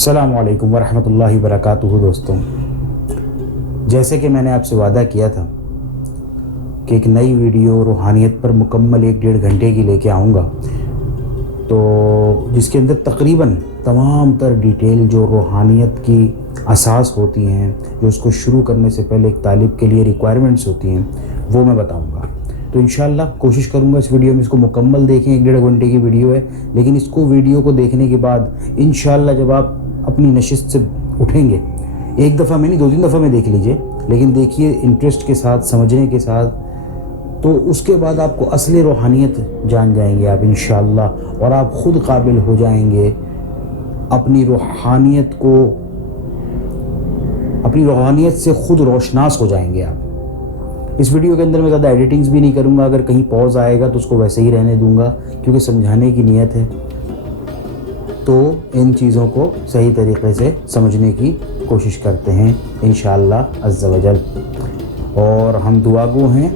السلام علیکم ورحمۃ اللہ وبرکاتہ دوستوں، جیسے کہ میں نے آپ سے وعدہ کیا تھا کہ ایک نئی ویڈیو روحانیت پر مکمل 1-1.5 گھنٹے کی لے کے آؤں گا، تو جس کے اندر تقریباً تمام تر ڈیٹیل جو روحانیت کی اساس ہوتی ہیں، جو اس کو شروع کرنے سے پہلے ایک طالب کے لیے ریکوائرمنٹس ہوتی ہیں، وہ میں بتاؤں گا۔ تو انشاءاللہ کوشش کروں گا اس ویڈیو میں اس کو مکمل دیکھیں۔ 1-1.5 گھنٹے کی ویڈیو ہے، لیکن اس کو ویڈیو کو دیکھنے کے بعد انشاءاللہ جب آپ اپنی نشست سے اٹھیں گے، ایک دفعہ میں نہیں 2-3 دفعہ میں دیکھ لیجئے، لیکن دیکھیے انٹرسٹ کے ساتھ، سمجھنے کے ساتھ، تو اس کے بعد آپ کو اصل روحانیت جان جائیں گے آپ انشاءاللہ، اور آپ خود قابل ہو جائیں گے اپنی روحانیت سے خود روشناس ہو جائیں گے آپ۔ اس ویڈیو کے اندر میں زیادہ ایڈیٹنگز بھی نہیں کروں گا، اگر کہیں پوز آئے گا تو اس کو ویسے ہی رہنے دوں گا، کیونکہ سمجھانے کی نیت ہے۔ تو ان چیزوں کو صحیح طریقے سے سمجھنے کی کوشش کرتے ہیں انشاءاللہ عز و جل، اور ہم دعا گو ہیں،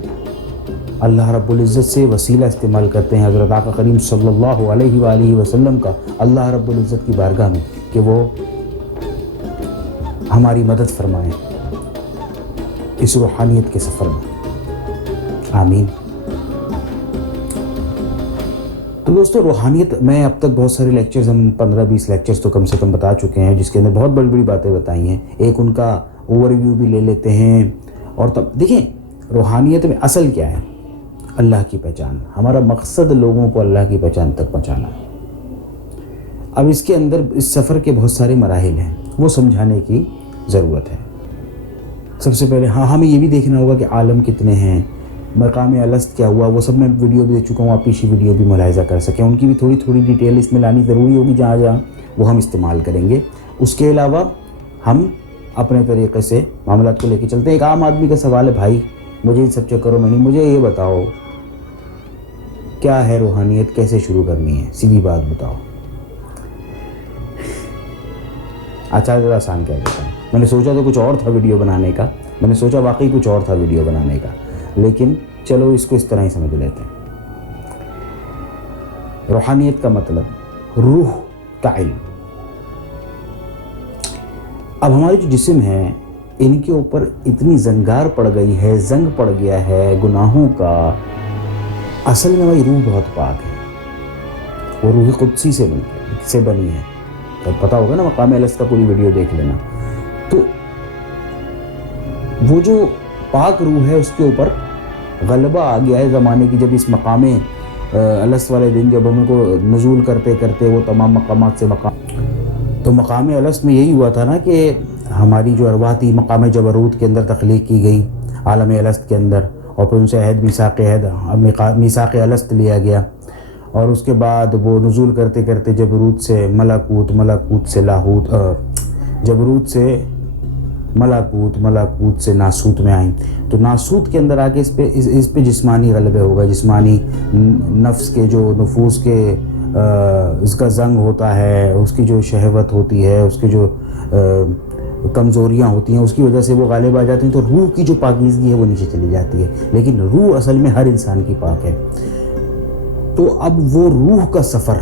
اللہ رب العزت سے وسیلہ استعمال کرتے ہیں حضرت آقا کریم صلی اللہ علیہ وآلہ وسلم کا اللہ رب العزت کی بارگاہ میں کہ وہ ہماری مدد فرمائیں اس روحانیت کے سفر میں، آمین۔ تو دوستو، روحانیت میں اب تک بہت سارے لیکچرز، ہم 15-20 لیکچرز تو کم سے کم بتا چکے ہیں، جس کے اندر بہت بڑی بڑی باتیں بتائی ہیں۔ ایک ان کا اوور ویو بھی لے لیتے ہیں، اور تب دیکھیں روحانیت میں اصل کیا ہے؟ اللہ کی پہچان۔ ہمارا مقصد لوگوں کو اللہ کی پہچان تک پہنچانا ہے۔ اب اس کے اندر اس سفر کے بہت سارے مراحل ہیں، وہ سمجھانے کی ضرورت ہے۔ سب سے پہلے ہمیں یہ بھی دیکھنا ہوگا کہ عالم کتنے ہیں، مقام الست کیا ہوا، وہ سب میں ویڈیو بھی دے چکا ہوں، آپ پیچھے ویڈیو بھی ملاحظہ کر سکیں، ان کی بھی تھوڑی تھوڑی ڈیٹیل اس میں لانی ضروری ہوگی، جہاں جہاں وہ ہم استعمال کریں گے۔ اس کے علاوہ ہم اپنے طریقے سے معاملات کو لے کے چلتے ہیں۔ ایک عام آدمی کا سوال ہے، بھائی مجھے ان سب چکروں میں نہیں، مجھے یہ بتاؤ کیا ہے روحانیت، کیسے شروع کرنی ہے، سیدھی بات بتاؤ۔ اچھا ذرا آسان کیا دیتا ہوں، میں نے سوچا تو کچھ اور تھا ویڈیو بنانے کا، میں نے سوچا واقعی کچھ اور تھا ویڈیو بنانے کا، لیکن چلو اس کو اس طرح ہی سمجھ لیتے ہیں۔ روحانیت کا مطلب روح کا علم۔ اب ہمارے جو جسم ہیں، ان کے اوپر اتنی زنگار پڑ گئی ہے، زنگ پڑ گیا ہے گناہوں کا۔ اصل میں روح بہت پاک ہے، وہ روح قدسی سے بنی ہے، تو پتہ ہوگا نا، مقام الست کا پوری ویڈیو دیکھ لینا۔ تو وہ جو پاک روح ہے، اس کے اوپر غلبہ آ گیا ہے زمانے کی، جب اس مقام الست والے دن جب ہمیں کو نزول کرتے کرتے وہ تمام مقامات سے تو مقام الست میں یہی ہوا تھا نا کہ ہماری جو ارواح تھی مقام جبروت کے اندر تخلیق کی گئی، عالم الست کے اندر، اور پھر ان سے میثاق الست لیا گیا، اور اس کے بعد وہ نزول کرتے کرتے جبروت سے ملکوت، ملکوت سے لاہوت، جبروت سے ملکوت سے ناسوت میں آئیں۔ تو ناسوت کے اندر آ کے اس پہ جسمانی غلبے ہوگا، جسمانی نفس کے جو نفوس کے اس کا زنگ ہوتا ہے، اس کی جو شہوت ہوتی ہے، اس کی جو کمزوریاں ہوتی ہیں، اس کی وجہ سے وہ غالب آ جاتے ہیں، تو روح کی جو پاکیزگی ہے وہ نیچے چلی جاتی ہے، لیکن روح اصل میں ہر انسان کی پاک ہے۔ تو اب وہ روح کا سفر،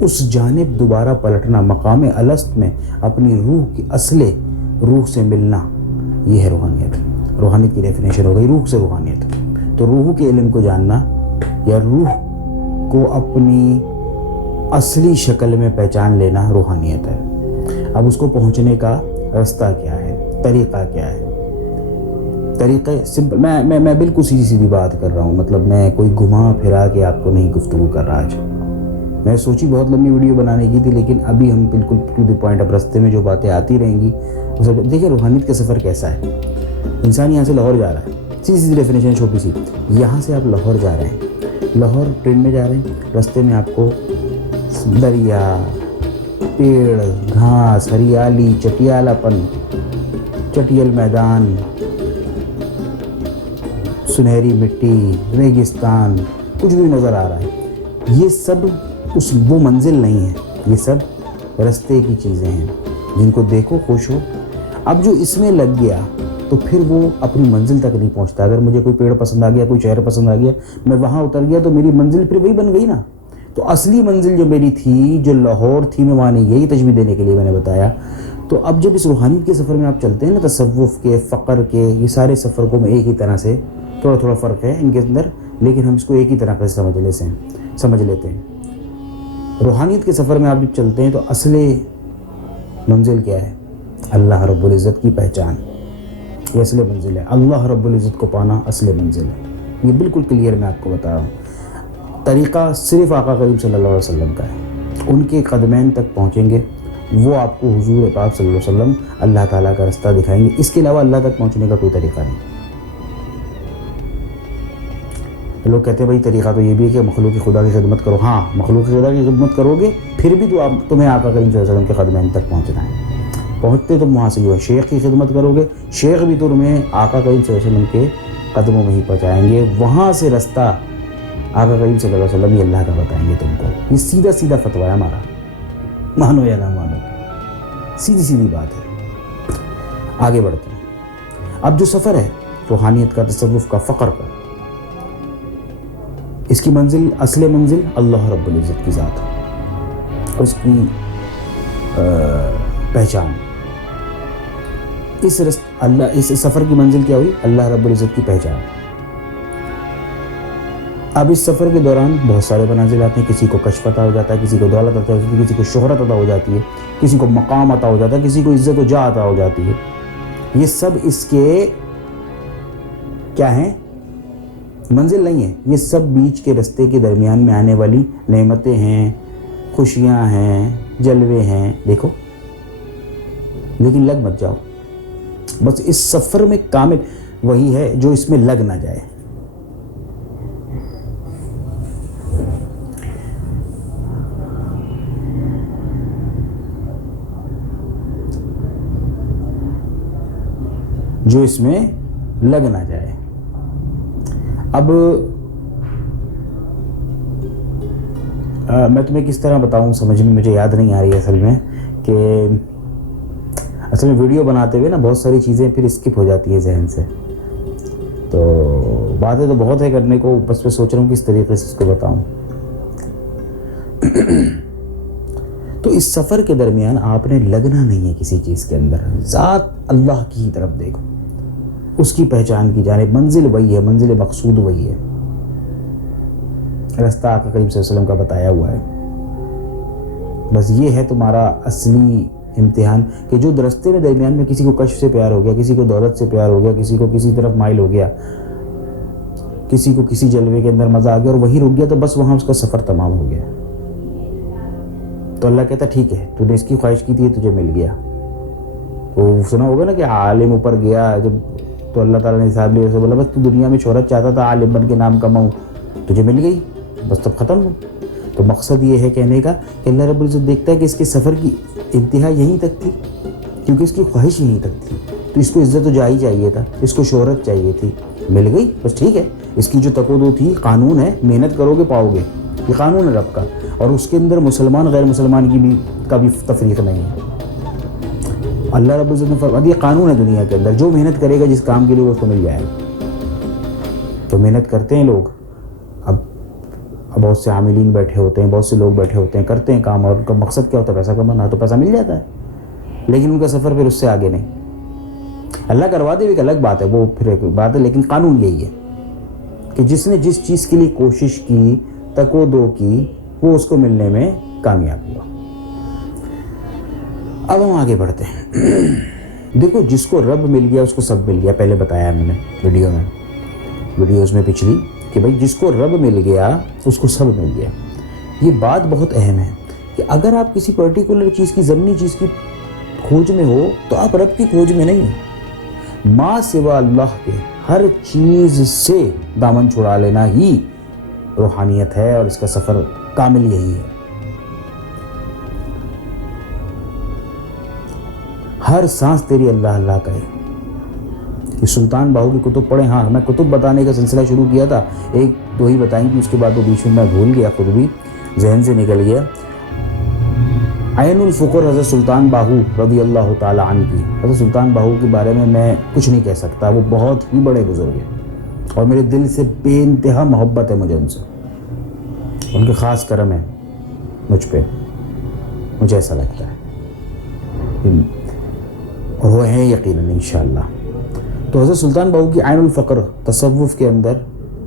اس جانب دوبارہ پلٹنا، مقام الست میں اپنی روح کی اصل روح سے ملنا، یہ ہے روحانیت۔ روحانیت کی ڈیفینیشن ہو گئی روح سے روحانیت۔ تو روح کے علم کو جاننا، یا روح کو اپنی اصلی شکل میں پہچان لینا روحانیت ہے۔ اب اس کو پہنچنے کا راستہ کیا ہے، طریقہ کیا ہے؟ طریقے سمپل، میں بالکل سیدھی بات کر رہا ہوں، مطلب میں کوئی گھما پھرا کے آپ کو نہیں گفتگو کر رہا آج۔ میں سوچی بہت لمبی ویڈیو بنانے کی تھی، لیکن ابھی ہم بالکل ٹو دی پوائنٹ، اب راستے میں جو باتیں آتی رہیں گی۔ دیکھیں روحانیت کا سفر کیسا ہے۔ انسان یہاں سے لاہور جا رہا ہے، سیدھی ڈیفینیشن چھوٹی سی، یہاں سے آپ لاہور جا رہے ہیں، لاہور ٹرین میں جا رہے ہیں، راستے میں آپ کو دریا، پیڑ، گھاس، ہریالی، چٹیالہ پن، چٹیل میدان، سنہری مٹی، ریگستان، کچھ بھی نظر آ رہا ہے۔ یہ سب وہ منزل نہیں ہے، یہ سب راستے کی چیزیں ہیں جن کو دیکھو خوش ہو۔ اب جو اس میں لگ گیا تو پھر وہ اپنی منزل تک نہیں پہنچتا۔ اگر مجھے کوئی پیڑ پسند آ گیا، کوئی شہر پسند آ گیا، میں وہاں اتر گیا تو میری منزل پھر وہی بن گئی نا۔ تو اصلی منزل جو میری تھی، جو لاہور تھی، میں وہاں نہیں، یہی تشبیہ دینے کے لیے میں نے بتایا. تو اب جب اس روحانیت کے سفر میں آپ چلتے ہیں نا، تصوف کے، فقر کے، یہ سارے سفر کو میں ایک ہی طرح سے، تھوڑا تھوڑا فرق ہے ان کے اندر، لیکن ہم اس کو ایک ہی طرح سے سمجھ لیتے ہیں. روحانیت کے سفر میں آپ جب چلتے ہیں تو اصل منزل کیا ہے؟ اللہ رب العزت کی پہچان. یہ اصل منزل ہے. اللہ رب العزت کو پانا اصل منزل ہے. یہ بالکل کلیئر میں آپ کو بتا رہا ہوں. طریقہ صرف آقا کریم صلی اللہ علیہ وسلم کا ہے. ان کے قدمین تک پہنچیں گے، وہ آپ کو حضور پاک صلی اللہ علیہ وسلم اللہ تعالیٰ کا رستہ دکھائیں گے. اس کے علاوہ اللہ تک پہنچنے کا کوئی طریقہ نہیں. لوگ کہتے ہیں بھائی طریقہ تو یہ بھی ہے کہ مخلوق خدا کی خدمت کرو. ہاں، مخلوق خدا کی خدمت کرو گے، پھر بھی تمہیں آقا کریم صلی اللہ علیہ وسلم کے قدمین تک پہنچنا ہے. پہنچتے تم وہاں سے جو ہے شیخ کی خدمت کرو گے، شیخ بھی تمہیں آقا کریم صلی اللہ علیہ وسلم کے قدموں میں ہی پہنچائیں گے. وہاں سے رستہ آقا کریم صلی اللہ علیہ وسلم یہ اللہ کا بتائیں گے تم کو. یہ سیدھا سیدھا فتویٰ ہے ہمارا، مانو یا نہ مانو، سیدھی سیدھی بات ہے. آگے بڑھتے ہیں. اب جو سفر ہے روحانیت کا، تصوف کا، فقر کا، اس کی منزل، اصل منزل اللہ رب العزت کی ذات، اس کی پہچان. اس سفر کی منزل کیا ہوئی؟ اللہ رب العزت کی پہچان. اب اس سفر کے دوران بہت سارے منازل آتے ہیں. کسی کو کشف عطا ہو جاتا ہے، کسی کو دولت عطا ہو جاتی ہے، کسی کو شہرت عطا ہو جاتی ہے، کسی کو مقام عطا ہو جاتا ہے، کسی کو عزت و جاہ عطا ہو جاتی ہے. یہ سب اس کے کیا ہیں؟ منزل نہیں ہے. یہ سب بیچ کے رستے کے درمیان میں آنے والی نعمتیں ہیں، خوشیاں ہیں، جلوے ہیں. دیکھو، لیکن لگ مت جاؤ. بس اس سفر میں کامل وہی ہے جو اس میں لگ نہ جائے. جو اس میں لگ نہ جائے. اب میں تمہیں کس طرح بتاؤں، سمجھ میں مجھے یاد نہیں آ رہی ہے اصل میں، کہ اصل میں ویڈیو بناتے ہوئے نا بہت ساری چیزیں پھر اسکپ ہو جاتی ہیں ذہن سے. تو باتیں تو بہت ہے کرنے کو، بس میں سوچ رہا ہوں کس طریقے سے اس کو بتاؤں. تو اس سفر کے درمیان آپ نے لگنا نہیں ہے کسی چیز کے اندر. ذات اللہ کی طرف دیکھو، اس کی پہچان کی جانب. منزل وہی ہے، منزل مقصود وہی ہے. رستہ آقا کریم صلی اللہ علیہ وسلم کا بتایا ہوا ہے. بس یہ ہے تمہارا اصلی امتحان، کہ جو رستے میں درمیان میں کسی کو کشف سے پیار ہو گیا، کسی کو دولت سے پیار ہو گیا، کسی کو کسی طرف مائل ہو گیا، کسی کو کسی جلوے کے اندر مزہ آ گیا اور وہی رک گیا، تو بس وہاں اس کا سفر تمام ہو گیا. تو اللہ کہتا ٹھیک ہے، تو نے اس کی خواہش کی تھی، تجھے مل گیا. وہ سنا ہوگا نا کہ عالم اوپر گیا جب، تو اللہ تعالیٰ نے حساب لیا، بولا بس تو دنیا میں شہرت چاہتا تھا، عالم بن کے نام کماؤں، تجھے مل گئی، بس تب ختم ہو. تو مقصد یہ ہے کہنے کا کہ اللہ رب العزت دیکھتا ہے کہ اس کے سفر کی انتہا یہیں تک تھی، کیونکہ اس کی خواہش یہیں تک تھی. تو اس کو عزت و جاہ چاہیے تھا، اس کو شہرت چاہیے تھی، مل گئی، بس ٹھیک ہے. اس کی جو تقوی تھی، قانون ہے، محنت کرو گے پاؤ گے، یہ قانون ہے رب کا. اور اس کے اندر مسلمان غیر مسلمان کا بھی تفریق نہیں ہے. اللہ رب العزت نے فرما دیا قانون ہے دنیا کے اندر، جو محنت کرے گا جس کام کے لیے اس کو مل جائے گا. تو محنت کرتے ہیں لوگ. اب بہت سے عاملین بیٹھے ہوتے ہیں، بہت سے لوگ بیٹھے ہوتے ہیں، کرتے ہیں کام، اور ان کا مقصد کیا ہوتا ہے؟ پیسہ کمانا. تو پیسہ مل جاتا ہے، لیکن ان کا سفر پھر اس سے آگے نہیں. اللہ کروا دے ایک الگ بات ہے، وہ پھر ایک بات ہے، لیکن قانون یہی ہے کہ جس نے جس چیز کے لیے کوشش کی، تقوی کی، وہ اس کو ملنے میں کامیاب ہوا. اب ہم آگے بڑھتے ہیں. دیکھو، جس کو رب مل گیا اس کو سب مل گیا. پہلے بتایا میں نے ویڈیوز میں پچھلی، کہ بھائی جس کو رب مل گیا اس کو سب مل گیا. یہ بات بہت اہم ہے کہ اگر آپ کسی پرٹیکولر چیز کی، ضمنی چیز کی کھوج میں ہو تو آپ رب کی کھوج میں نہیں ہیں. ما سوا اللہ کے ہر چیز سے دامن چھڑا لینا ہی روحانیت ہے، اور اس کا سفر کامل یہی ہے. ہر سانس تیری اللہ اللہ کا ہے. یہ سلطان باہو کی کتب پڑھیں. ہاں، میں کتب بتانے کا سلسلہ شروع کیا تھا، ایک دو ہی بتائیں گی، اس کے بعد وہ بیچ میں میں بھول گیا، خود بھی ذہن سے نکل گیا. عین الفقر حضرت سلطان باہو رضی اللہ تعالی عنہ کی. حضرت سلطان باہو کے بارے میں کچھ نہیں کہہ سکتا. وہ بہت ہی بڑے بزرگ ہیں اور میرے دل سے بے انتہا محبت ہے مجھے ان سے. ان کے خاص کرم ہے مجھ پہ، مجھے ایسا لگتا ہے، اور وہ ہیں یقیناً انشاءاللہ۔ تو حضرت سلطان باہو کی عین الفقر تصوف کے اندر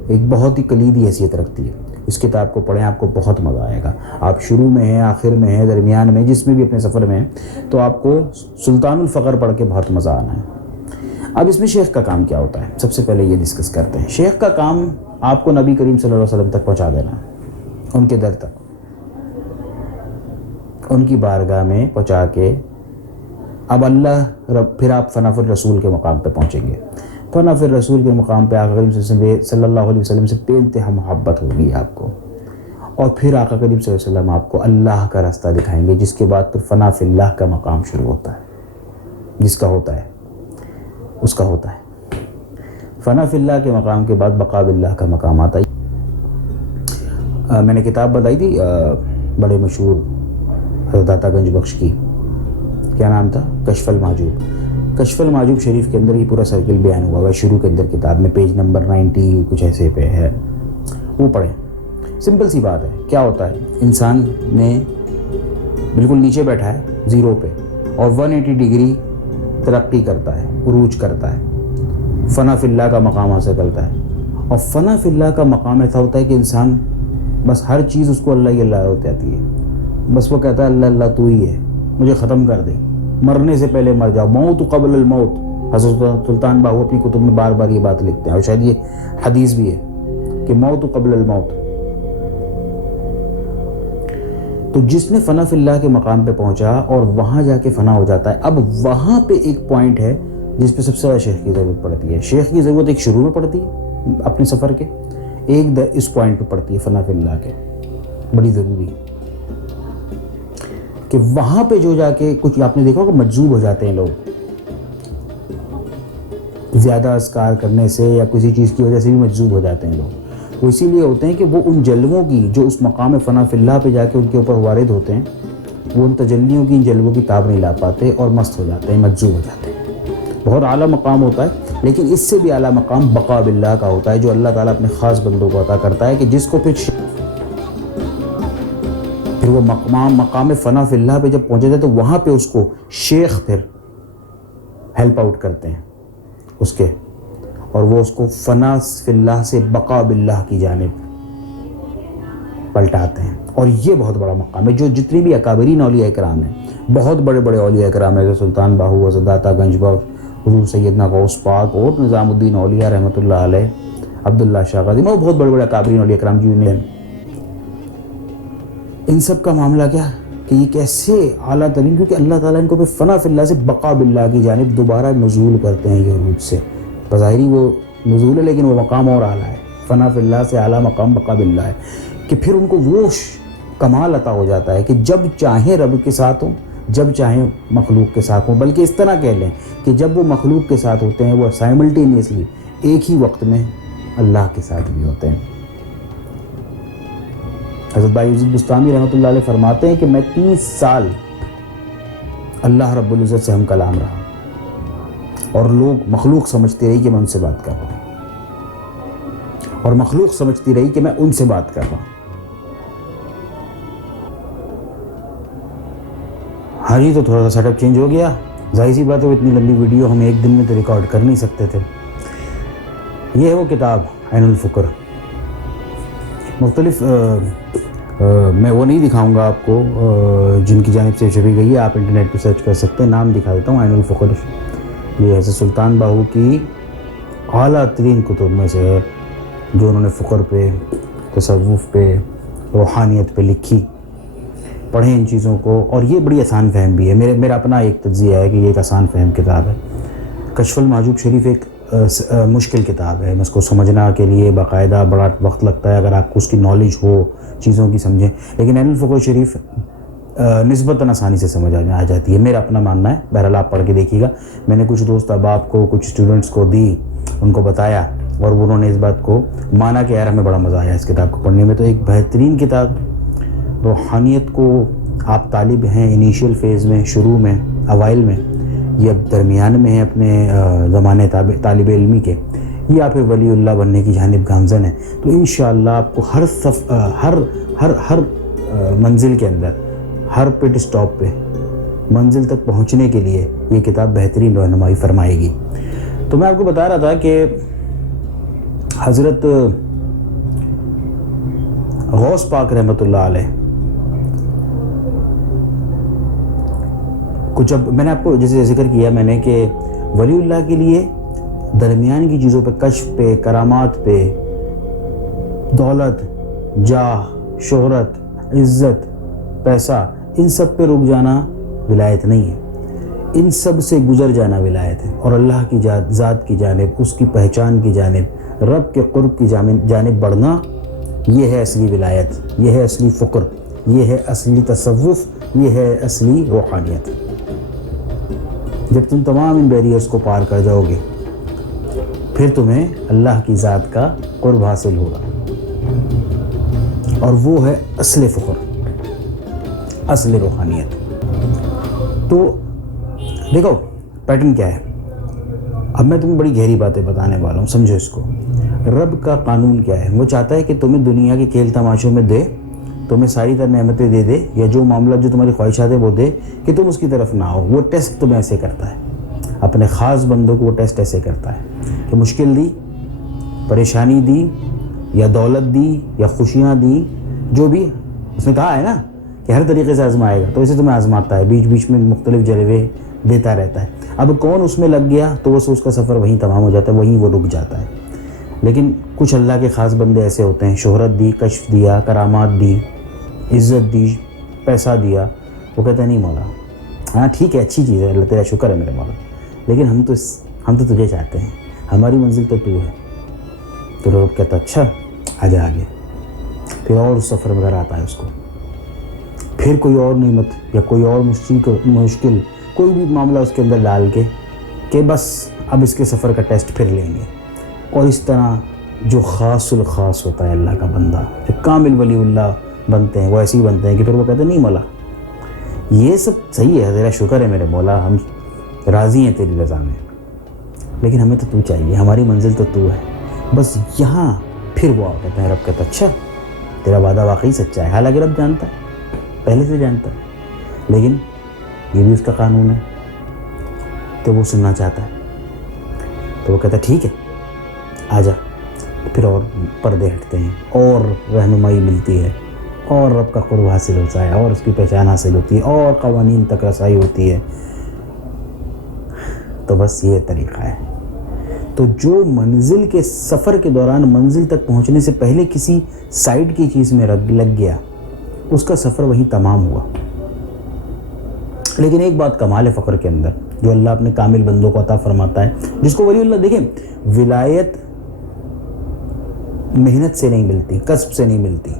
ایک بہت ہی کلیدی حیثیت رکھتی ہے۔ اس کتاب کو پڑھیں، آپ کو بہت مزہ آئے گا۔ آپ شروع میں ہیں، آخر میں ہیں، درمیان میں، جس میں بھی اپنے سفر میں ہیں، تو آپ کو سلطان الفقر پڑھ کے بہت مزہ آنا ہے۔ اب اس میں شیخ کا کام کیا ہوتا ہے، سب سے پہلے یہ ڈسکس کرتے ہیں۔ شیخ کا کام آپ کو نبی کریم صلی اللہ علیہ وسلم تک پہنچا دینا ہے، ان کے در تک، ان کی بارگاہ میں پہنچا کے اب اللہ رب، پھر آپ فنا فی الرسول کے مقام پہ پہنچیں گے۔ فنا فی الرسول کے مقام پہ آقا کریم صلی اللہ علیہ وسلم سے بے انتہا محبت ہوگی آپ کو، اور پھر آقا کریم صلی اللہ علیہ وسلم آپ کو اللہ کا راستہ دکھائیں گے، جس کے بعد پھر فنا فی اللہ کا مقام شروع ہوتا ہے، جس کا ہوتا ہے اس کا ہوتا ہے۔ فنا فی اللہ کے مقام کے بعد بقا باللہ کا مقام آتا ہے۔ میں نے کتاب بتائی تھی بڑے مشہور حضرت داتا گنج بخش کی، کیا نام تھا؟ کشف المحجوب۔ کشف المحجوب شریف کے اندر ہی پورا سرکل بیان ہوا ہوا شروع کے اندر کتاب میں، پیج نمبر 90 کچھ ایسے پہ ہے، وہ پڑھیں۔ سمپل سی بات ہے، کیا ہوتا ہے، انسان نے بالکل نیچے بیٹھا ہے زیرو پہ، اور 180 ڈگری ترقی کرتا ہے، عروج کرتا ہے، فنا فی اللہ کا مقام حاصل کرتا ہے۔ اور فنا فی اللہ کا مقام ایسا ہوتا ہے کہ انسان بس ہر چیز اس کو اللہ ہی اللہ ہوتی آتی ہے، بس وہ کہتا ہے اللہ اللہ تو ہی ہے، مجھے ختم کر دے، مرنے سے پہلے مر جاؤ، موت قبل الموت۔ حضرت سلطان باہو اپنی کتب میں بار بار یہ بات لکھتے ہیں، اور شاید یہ حدیث بھی ہے کہ موت قبل الموت۔ تو جس نے فنا فی اللہ کے مقام پہ پہنچا اور وہاں جا کے فنا ہو جاتا ہے، اب وہاں پہ ایک پوائنٹ ہے جس پہ سب سے زیادہ شیخ کی ضرورت پڑتی ہے۔ شیخ کی ضرورت ایک شروع میں پڑتی ہے اپنے سفر کے، ایک اس پوائنٹ پہ پڑتی ہے فنا فی اللہ کے، بڑی ضروری کہ وہاں پہ جو جا کے کچھ آپ نے دیکھا کہ مجذوب ہو جاتے ہیں لوگ، زیادہ اذکار کرنے سے یا کسی چیز کی وجہ سے بھی مجذوب ہو جاتے ہیں لوگ۔ وہ اسی لیے ہوتے ہیں کہ وہ ان جلووں کی جو اس مقام فنا فی اللہ پہ جا کے ان کے اوپر وارد ہوتے ہیں، وہ ان تجلیوں کی، ان جلووں کی تاب نہیں لا پاتے اور مست ہو جاتے ہیں، مجذوب ہو جاتے ہیں۔ بہت اعلیٰ مقام ہوتا ہے، لیکن اس سے بھی اعلیٰ مقام بقا باللہ کا ہوتا ہے، جو اللہ تعالیٰ اپنے خاص بندوں کو عطا کرتا ہے، کہ جس کو پھر وہ مقام فنا فی اللہ پہ جب پہنچے تھے تو وہاں پہ اس کو شیخ پھر ہیلپ آؤٹ کرتے ہیں اس کے، اور وہ اس کو فنا فی اللہ سے بقا باللہ کی جانب پلٹاتے ہیں۔ اور یہ بہت بڑا مقام ہے، جو جتنی بھی اکابرین اولیاء کرام ہیں، بہت بڑے بڑے اولیاء کرام ہیں، جیسے سلطان باہو، حضرت داتا گنج بخش، حضور سیدنا غوث پاک اور نظام الدین اولیاء رحمۃ اللہ علیہ، عبداللہ شاہ غازی، وہ بہت بڑے بڑے اکابرین اولیاء کرام جو ہیں، ان سب کا معاملہ کیا کہ یہ کیسے اعلیٰ ترین، کیونکہ اللہ تعالیٰ ان کو پھر فنا فی اللہ سے بقا باللہ کی جانب دوبارہ نزول کرتے ہیں۔ یہ عروج سے بظاہری وہ نزول ہے، لیکن وہ مقام اور اعلیٰ ہے، فنا فی اللہ سے اعلیٰ مقام بقا باللہ ہے، کہ پھر ان کو وہ کمال عطا ہو جاتا ہے کہ جب چاہیں رب کے ساتھ ہوں، جب چاہیں مخلوق کے ساتھ ہوں، بلکہ اس طرح کہہ لیں کہ جب وہ مخلوق کے ساتھ ہوتے ہیں، وہ سائملٹینیسلی ایک ہی وقت میں اللہ کے ساتھ بھی ہوتے ہیں۔ حضرت بایزید بستامی رحمۃ اللہ علیہ فرماتے ہیں کہ میں 30 سال اللہ رب العزت سے ہم کلام رہا، اور لوگ مخلوق سمجھتے رہی کہ میں ان سے بات کر رہا ہوں، اور مخلوق سمجھتی رہی کہ میں ان سے بات کر رہا ہوں۔ ہاں جی، تو تھوڑا سا سیٹ اپ چینج ہو گیا، ظاہر سی بات ہے، اتنی لمبی ویڈیو ہم ایک دن میں تو ریکارڈ کر نہیں سکتے تھے۔ یہ ہے وہ کتاب عین الفقر، مختلف میں وہ نہیں دکھاؤں گا آپ کو جن کی جانب سے چھپی گئی ہے، آپ انٹرنیٹ پہ سرچ کر سکتے ہیں، نام دکھا دیتا ہوں، عین الفقر۔ یہ حضرت سلطان باہو کی اعلیٰ ترین کتب میں سے ہے، جو انہوں نے فقر پہ، تصوف پہ، روحانیت پہ لکھی۔ پڑھیں ان چیزوں کو، اور یہ بڑی آسان فہم بھی ہے، میرا اپنا ایک تجزیہ ہے کہ یہ ایک آسان فہم کتاب ہے۔ کشف المحجوب شریف ایک مشکل کتاب ہے، اس کو سمجھنا کے لیے باقاعدہ بڑا وقت لگتا ہے اگر آپ کو اس کی نالج ہو، چیزوں کی سمجھیں، لیکن عین الفقر شریف نسبتاً آسانی سے سمجھ آ جاتی ہے، میرا اپنا ماننا ہے۔ بہرحال آپ پڑھ کے دیکھیے گا، میں نے کچھ دوست احباب کو، کچھ اسٹوڈنٹس کو دی، ان کو بتایا، اور انہوں نے اس بات کو مانا کہ یار ہمیں بڑا مزہ آیا اس کتاب کو پڑھنے میں۔ تو ایک بہترین کتاب، روحانیت کو آپ طالب ہیں انیشیل فیز میں، شروع میں، اوائل میں، یہ اب درمیان میں ہے اپنے زمانے طالب علمی کے، یا پھر ولی اللہ بننے کی جانب گامزن ہیں، تو انشاءاللہ آپ کو ہر منزل کے اندر، ہر پٹ اسٹاپ پہ منزل تک پہنچنے کے لیے یہ کتاب بہترین رہنمائی فرمائے گی۔ تو میں آپ کو بتا رہا تھا کہ حضرت غوث پاک رحمۃ اللہ علیہ کچھ، اب میں نے آپ کو جیسے ذکر کیا میں نے کہ ولی اللہ کے لیے درمیان کی چیزوں پہ، کشف پہ، کرامات پہ، دولت، جاہ، شہرت، عزت، پیسہ، ان سب پہ رک جانا ولایت نہیں ہے، ان سب سے گزر جانا ولایت ہے، اور اللہ کی ذات کی جانب، اس کی پہچان کی جانب، رب کے قرب کی جانب بڑھنا، یہ ہے اصلی ولایت، یہ ہے اصلی فقر، یہ ہے اصلی تصوف، یہ ہے اصلی روحانیت۔ جب تم تمام ان بیریئرز کو پار کر جاؤ گے پھر تمہیں اللہ کی ذات کا قرب حاصل ہوگا، اور وہ ہے اصل فخر، اصل روحانیت۔ تو دیکھو پیٹرن کیا ہے، اب میں تمہیں بڑی گہری باتیں بتانے والا ہوں، سمجھو اس کو۔ رب کا قانون کیا ہے؟ وہ چاہتا ہے کہ تمہیں دنیا کے کھیل تماشوں میں دے، تمہیں ساری طرح نعمتیں دے دے، یا جو معاملہ جو تمہاری خواہشات ہیں وہ دے، کہ تم اس کی طرف نہ آؤ۔ وہ ٹیسٹ تمہیں ایسے کرتا ہے، اپنے خاص بندوں کو وہ ٹیسٹ ایسے کرتا ہے کہ مشکل دی، پریشانی دی، یا دولت دی، یا خوشیاں دی، جو بھی اس نے کہا ہے نا کہ ہر طریقے سے آزمائے گا، تو اسے تمہیں آزماتا ہے، بیچ بیچ میں مختلف جلوے دیتا رہتا ہے۔ اب کون اس میں لگ گیا تو وہ اس کا سفر وہیں تمام ہو جاتا ہے، وہیں وہ رک جاتا ہے۔ لیکن کچھ اللہ کے خاص بندے ایسے ہوتے ہیں، شہرت دی، کشف دیا، کرامات دی، عزت دی، پیسہ دیا، وہ کہتے ہیں نہیں مولا، ہاں ٹھیک ہے، اچھی چیز ہے، اللہ تیرا شکر ہے میرے مولا، لیکن ہم تو تجھے چاہتے ہیں، ہماری منزل تو تو ہے۔ تو لوگ کہتا اچھا آجا آگے، پھر اور اس سفر میں آتا ہے اس کو، پھر کوئی اور نعمت یا کوئی اور مشکل کوئی بھی معاملہ اس کے اندر ڈال کے کہ بس اب اس کے سفر کا ٹیسٹ پھر لیں گے۔ اور اس طرح جو خاص الخاص ہوتا ہے اللہ کا بندہ، جو کامل ولی اللہ بنتے ہیں، وہ ایسے ہی بنتے ہیں کہ پھر وہ کہتے ہیں نہیں مولا یہ سب صحیح ہے، تیرا شکر ہے میرے مولا، ہم راضی ہیں تیری رضا میں، لیکن ہمیں تو چاہیے، ہماری منزل تو ہے بس یہاں۔ پھر وہ کہتا ہے، رب کہتا اچھا تیرا وعدہ واقعی سچا ہے، حالانکہ رب جانتا ہے، پہلے سے جانتا ہے، لیکن یہ بھی اس کا قانون ہے، تو وہ سننا چاہتا ہے، تو وہ کہتا ہے ٹھیک ہے آجا۔ پھر اور پردے ہٹتے ہیں، اور رہنمائی ملتی ہے، اور رب کا قرب حاصل ہوتا ہے، اور اس کی پہچان حاصل ہوتی ہے، اور قوانین تک رسائی ہوتی ہے۔ تو بس یہ طریقہ ہے۔ تو جو منزل کے سفر کے دوران منزل تک پہنچنے سے پہلے کسی سائڈ کی چیز میں لگ گیا، اس کا سفر وہیں تمام ہوا۔ لیکن ایک بات کمال ہے فقر کے اندر، جو اللہ اپنے کامل بندوں کو عطا فرماتا ہے، جس کو ولی اللہ، دیکھیں ولایت محنت سے نہیں ملتی، کسب سے نہیں ملتی،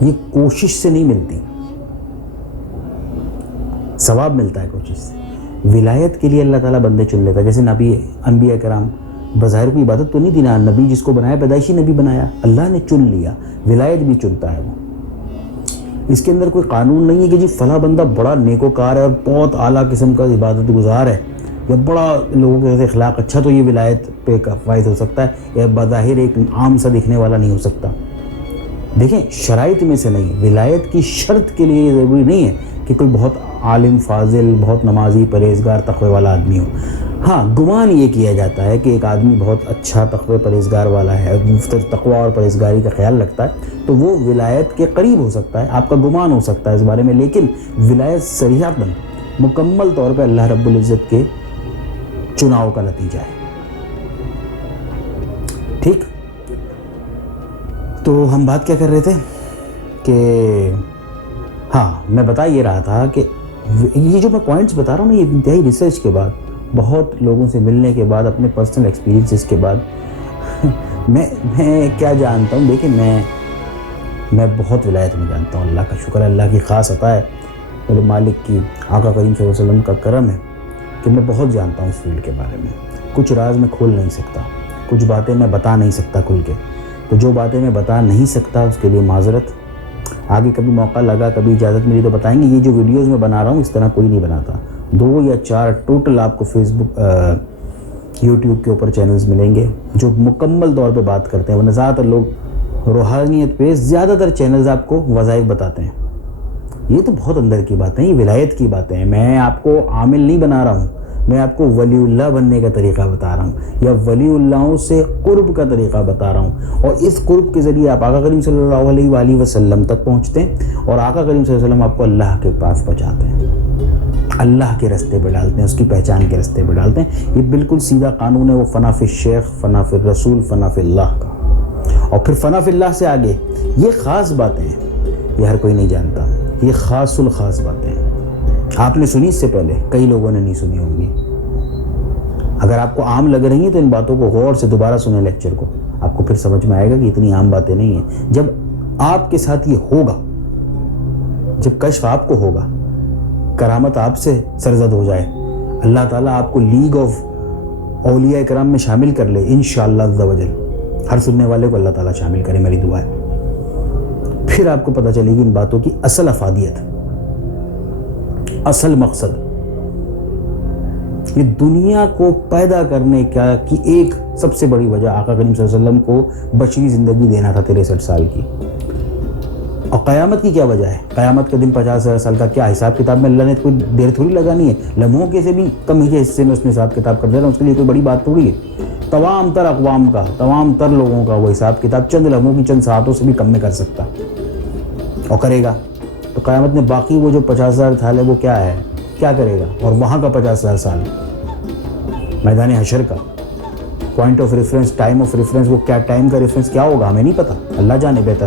یہ کوشش سے نہیں ملتی، ثواب ملتا ہے کوشش سے۔ ولایت کے لیے اللہ تعالیٰ بندے چن لیتا ہے، جیسے نبی، انبیاء کرام، بظاہر کوئی عبادت تو نہیں تھی نا، نبی جس کو بنایا پیدائشی نبی بنایا، اللہ نے چن لیا، ولایت بھی چنتا ہے وہ۔ اس کے اندر کوئی قانون نہیں ہے کہ جی فلاں بندہ بڑا نیکوکار ہے اور بہت اعلیٰ قسم کا عبادت گزار ہے، یا بڑا لوگوں کے ساتھ اخلاق اچھا، تو یہ ولایت پہ فائد ہو سکتا ہے، یا بظاہر ایک عام سا دکھنے والا نہیں ہو سکتا۔ دیکھیں شرائط میں سے نہیں، ولایت کی شرط کے لیے یہ ضروری نہیں ہے کہ کوئی بہت عالم، فاضل، بہت نمازی، پرہیزگار، تقوی والا آدمی ہو۔ ہاں گمان یہ کیا جاتا ہے کہ ایک آدمی بہت اچھا تقوی پرہیزگار والا ہے، تقوی اور پرہیزگاری کا خیال رکھتا ہے، تو وہ ولایت کے قریب ہو سکتا ہے، آپ کا گمان ہو سکتا ہے اس بارے میں، لیکن ولایت صریحتاً مکمل طور پہ اللہ رب العزت کے چناؤ کا نتیجہ ہے۔ ٹھیک، تو ہم بات کیا کر رہے تھے کہ ہاں میں بتا یہ رہا تھا کہ یہ جو میں پوائنٹس بتا رہا ہوں نا، یہ انتہائی ریسرچ کے بعد، بہت لوگوں سے ملنے کے بعد، اپنے پرسنل ایکسپیرینسز کے بعد میں کیا جانتا ہوں، لیکن میں بہت ولایت میں جانتا ہوں۔ اللہ کا شکر ہے، اللہ کی خاص عطا ہے، میرے مالک کی، آقا کریم صلی اللہ علیہ وسلم کا کرم ہے کہ میں بہت جانتا ہوں اس فیلڈ کے بارے میں۔ کچھ راز میں کھول نہیں سکتا، کچھ باتیں میں بتا نہیں سکتا کھل کے، تو جو باتیں میں بتا نہیں سکتا اس کے لیے معذرت۔ آگے کبھی موقع لگا، کبھی اجازت ملی تو بتائیں گے۔ یہ جو ویڈیوز میں بنا رہا ہوں اس طرح کوئی نہیں بناتا، 2 یا 4 ٹوٹل آپ کو فیس بک یوٹیوب کے اوپر چینلز ملیں گے جو مکمل طور پہ بات کرتے ہیں، ورنہ زیادہ تر لوگ روحانیت پہ زیادہ تر چینلز آپ کو وظائف بتاتے ہیں. یہ تو بہت اندر کی باتیں ہیں، یہ ولایت کی باتیں ہیں. میں آپ کو عامل نہیں بنا رہا ہوں، میں آپ کو ولی اللہ بننے کا طریقہ بتا رہا ہوں، یا ولی اللہوں سے قرب کا طریقہ بتا رہا ہوں. اور اس قرب کے ذریعے آپ آقا کریم صلی اللہ علیہ وآلہ وسلم تک پہنچتے ہیں، اور آقا کریم صلی اللہ علیہ وسلم آپ کو اللہ کے پاس پہنچاتے ہیں، اللہ کے رستے پہ ڈالتے ہیں، اس کی پہچان کے رستے پہ ڈالتے ہیں. یہ بالکل سیدھا قانون ہے، وہ فنا فی الشیخ، فنا فی الرسول، فنا فی اللہ کا. اور پھر فنا فی اللہ سے آگے یہ خاص باتیں ہیں، یہ ہر کوئی نہیں جانتا، یہ خاص الخاص باتیں ہیں. آپ نے سنی اس سے پہلے، کئی لوگوں نے نہیں سنی ہوں گی. اگر آپ کو عام لگ رہی ہیں تو ان باتوں کو غور سے دوبارہ سنیں لیکچر کو، آپ کو پھر سمجھ میں آئے گا کہ اتنی عام باتیں نہیں ہیں. جب آپ کے ساتھ یہ ہوگا، جب کشف آپ کو ہوگا، کرامت آپ سے سرزد ہو جائے، اللہ تعالیٰ آپ کو لیگ آف اولیاء کرام میں شامل کر لے انشاءاللہ عز و جل. ہر سننے والے کو اللہ تعالیٰ شامل کرے، میری دعا ہے. پھر آپ کو پتہ چلے گی ان باتوں کی اصل افادیت، اصل مقصد. یہ دنیا کو پیدا کرنے کی ایک سب سے بڑی وجہ آقا کریم صلی اللہ علیہ وسلم کو بشری زندگی دینا تھا 63 سال کی. اور قیامت کی کیا وجہ ہے؟ قیامت کے دن 50,000 سال کا کیا حساب کتاب میں اللہ نے کوئی دیر تھوڑی لگانی ہے، لمحوں کے سے بھی کم ہی کے حصے میں اس نے حساب کتاب کر دینا، اس کے لیے کوئی بڑی بات تھوڑی ہے. تمام تر اقوام کا، تمام تر لوگوں کا وہ حساب کتاب چند لمحوں کی، چند ساعتوں سے بھی کم میں کر سکتا اور کرے گا. تو قیامت میں باقی وہ جو 50,000 سال ہے وہ کیا ہے، کیا کرے گا؟ اور وہاں کا 50,000 سال میدان حشر کا point of reference, time of reference, وہ کیا ٹائم کا ریفرنس کیا ہوگا ہمیں نہیں پتہ، اللہ جانے بہتر.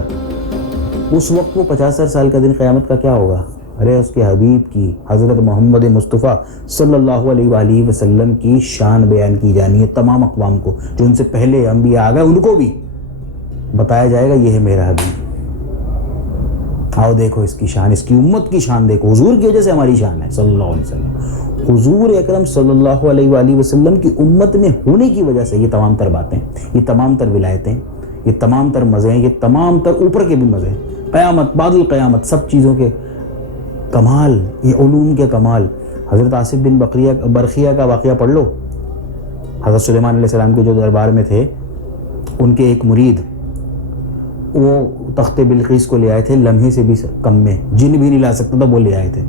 اس وقت وہ 50,000 سال کا دن قیامت کا کیا ہوگا؟ ارے اس کے حبیب کی، حضرت محمد مصطفیٰ صلی اللہ علیہ وآلہ وسلم کی شان بیان کی جانی ہے تمام اقوام کو. جو ان سے پہلے انبیاء آ گئے ان کو بھی بتایا جائے گا یہ ہے میرا حبیب. آؤ دیکھو اس کی شان، اس کی امت کی شان دیکھو. حضور کی وجہ سے ہماری شان ہے صلی اللہ علیہ وسلم. حضور اکرم صلی اللہ علیہ وآلہ وسلم کی امت میں ہونے کی وجہ سے یہ تمام تر باتیں، یہ تمام تر ولایتیں، یہ تمام تر مزے ہیں، یہ تمام تر اوپر کے بھی مزے ہیں. قیامت، بعد القیامت، سب چیزوں کے کمال، یہ علوم کے کمال. حضرت آصف بن برخیہ کا واقعہ پڑھ لو. حضرت سلیمان علیہ السلام کے جو دربار میں تھے، ان کے ایک مرید وہ تخت بلقیس کو لے آئے تھے لمحے سے بھی کم میں، جن بھی نہیں لا سکتا تھا وہ لے آئے تھے.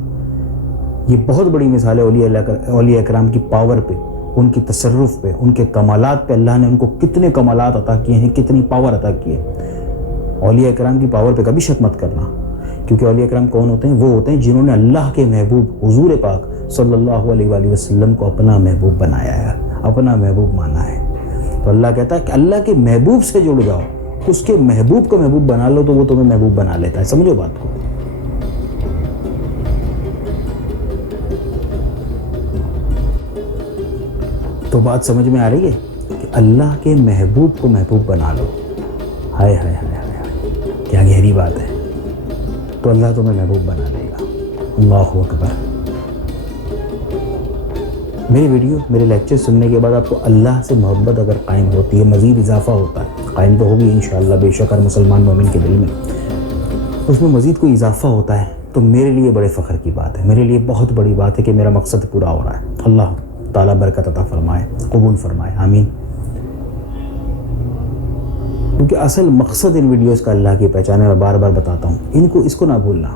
یہ بہت بڑی مثال ہے اولیاء اکرام کی پاور پہ، ان کی تصرف پہ، ان کے کمالات پہ. اللہ نے ان کو کتنے کمالات عطا کیے ہیں، کتنی پاور عطا کی ہے. اولیاء اکرام کی پاور پہ کبھی شک مت کرنا، کیونکہ اولیاء اکرام کون ہوتے ہیں؟ وہ ہوتے ہیں جنہوں نے اللہ کے محبوب حضور پاک صلی اللہ علیہ وآلہ وسلم کو اپنا محبوب بنایا ہے، اپنا محبوب مانا ہے. تو اللہ کہتا ہے کہ اللہ کے محبوب سے جڑ جاؤ، اس کے محبوب کو محبوب بنا لو تو وہ تمہیں محبوب بنا لیتا ہے. سمجھو بات کو. تو بات سمجھ میں آ رہی ہے کہ اللہ کے محبوب کو محبوب بنا لو. ہائے ہائے ہائے ہائے، کیا گہری بات ہے. تو اللہ تمہیں محبوب بنا لے گا. اللہ اکبر. میری ویڈیو، میرے لیکچر سننے کے بعد آپ کو اللہ سے محبت اگر قائم ہوتی ہے، مزید اضافہ ہوتا ہے، قائم تو ہوگی انشاءاللہ بے شک ہر مسلمان مومن کے دل میں، اس میں مزید کوئی اضافہ ہوتا ہے تو میرے لیے بڑے فخر کی بات ہے، میرے لیے بہت بڑی بات ہے کہ میرا مقصد پورا ہو رہا ہے. اللہ تعالیٰ برکت عطا فرمائے، قبول فرمائے، آمین. کیونکہ اصل مقصد ان ویڈیوز کا اللہ کی پہچان ہے. میں بار بار بتاتا ہوں، اس کو نہ بھولنا.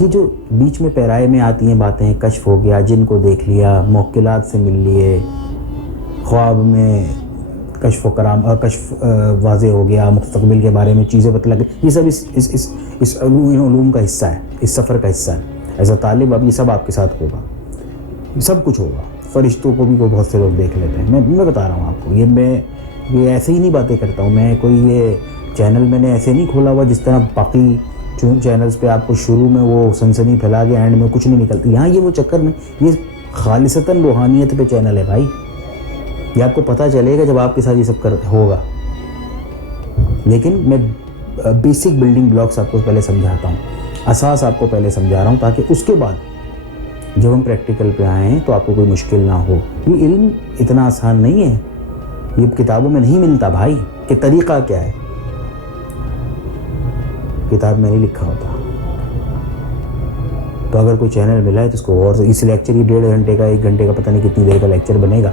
یہ جو بیچ میں پیرائے میں آتی ہیں باتیں، کشف ہو گیا، جن کو دیکھ لیا، موکلات سے مل لیے، خواب میں کشف واضح ہو گیا، مستقبل کے بارے میں چیزیں بتلا گئی، یہ سب اس علوم کا حصہ ہے، اس سفر کا حصہ ہے. ایز اے طالب اب یہ سب آپ کے ساتھ ہوگا، سب کچھ ہوگا. فرشتوں کو بھی بہت سے لوگ دیکھ لیتے ہیں. میں بتا رہا ہوں آپ کو، یہ ایسے ہی نہیں باتیں کرتا ہوں میں. کوئی یہ چینل میں نے ایسے نہیں کھولا ہوا جس طرح باقی چینلز پہ آپ کو شروع میں وہ سنسنی پھیلا کے اینڈ میں کچھ نہیں نکلتی. یہاں یہ وہ چکر میں، یہ خالصتاً روحانیت پہ چینل ہے بھائی. یہ آپ کو پتہ چلے گا جب آپ کے ساتھ یہ سب ہوگا. لیکن میں بیسک بلڈنگ بلاکس آپ کو پہلے سمجھاتا ہوں، اساس آپ کو پہلے سمجھا رہا ہوں، تاکہ اس کے بعد جب ہم پریکٹیکل پہ آئیں تو آپ کو کوئی مشکل نہ ہو. یہ علم اتنا آسان نہیں ہے، یہ کتابوں میں نہیں ملتا بھائی. کہ طریقہ کیا ہے، کتاب میں نہیں لکھا ہوتا. تو اگر کوئی چینل ملا ہے تو اس کو غور سے، اس لیکچر ہی 1.5 گھنٹے کا، 1 گھنٹے کا، پتہ نہیں کتنی دیر کا لیکچر بنے گا.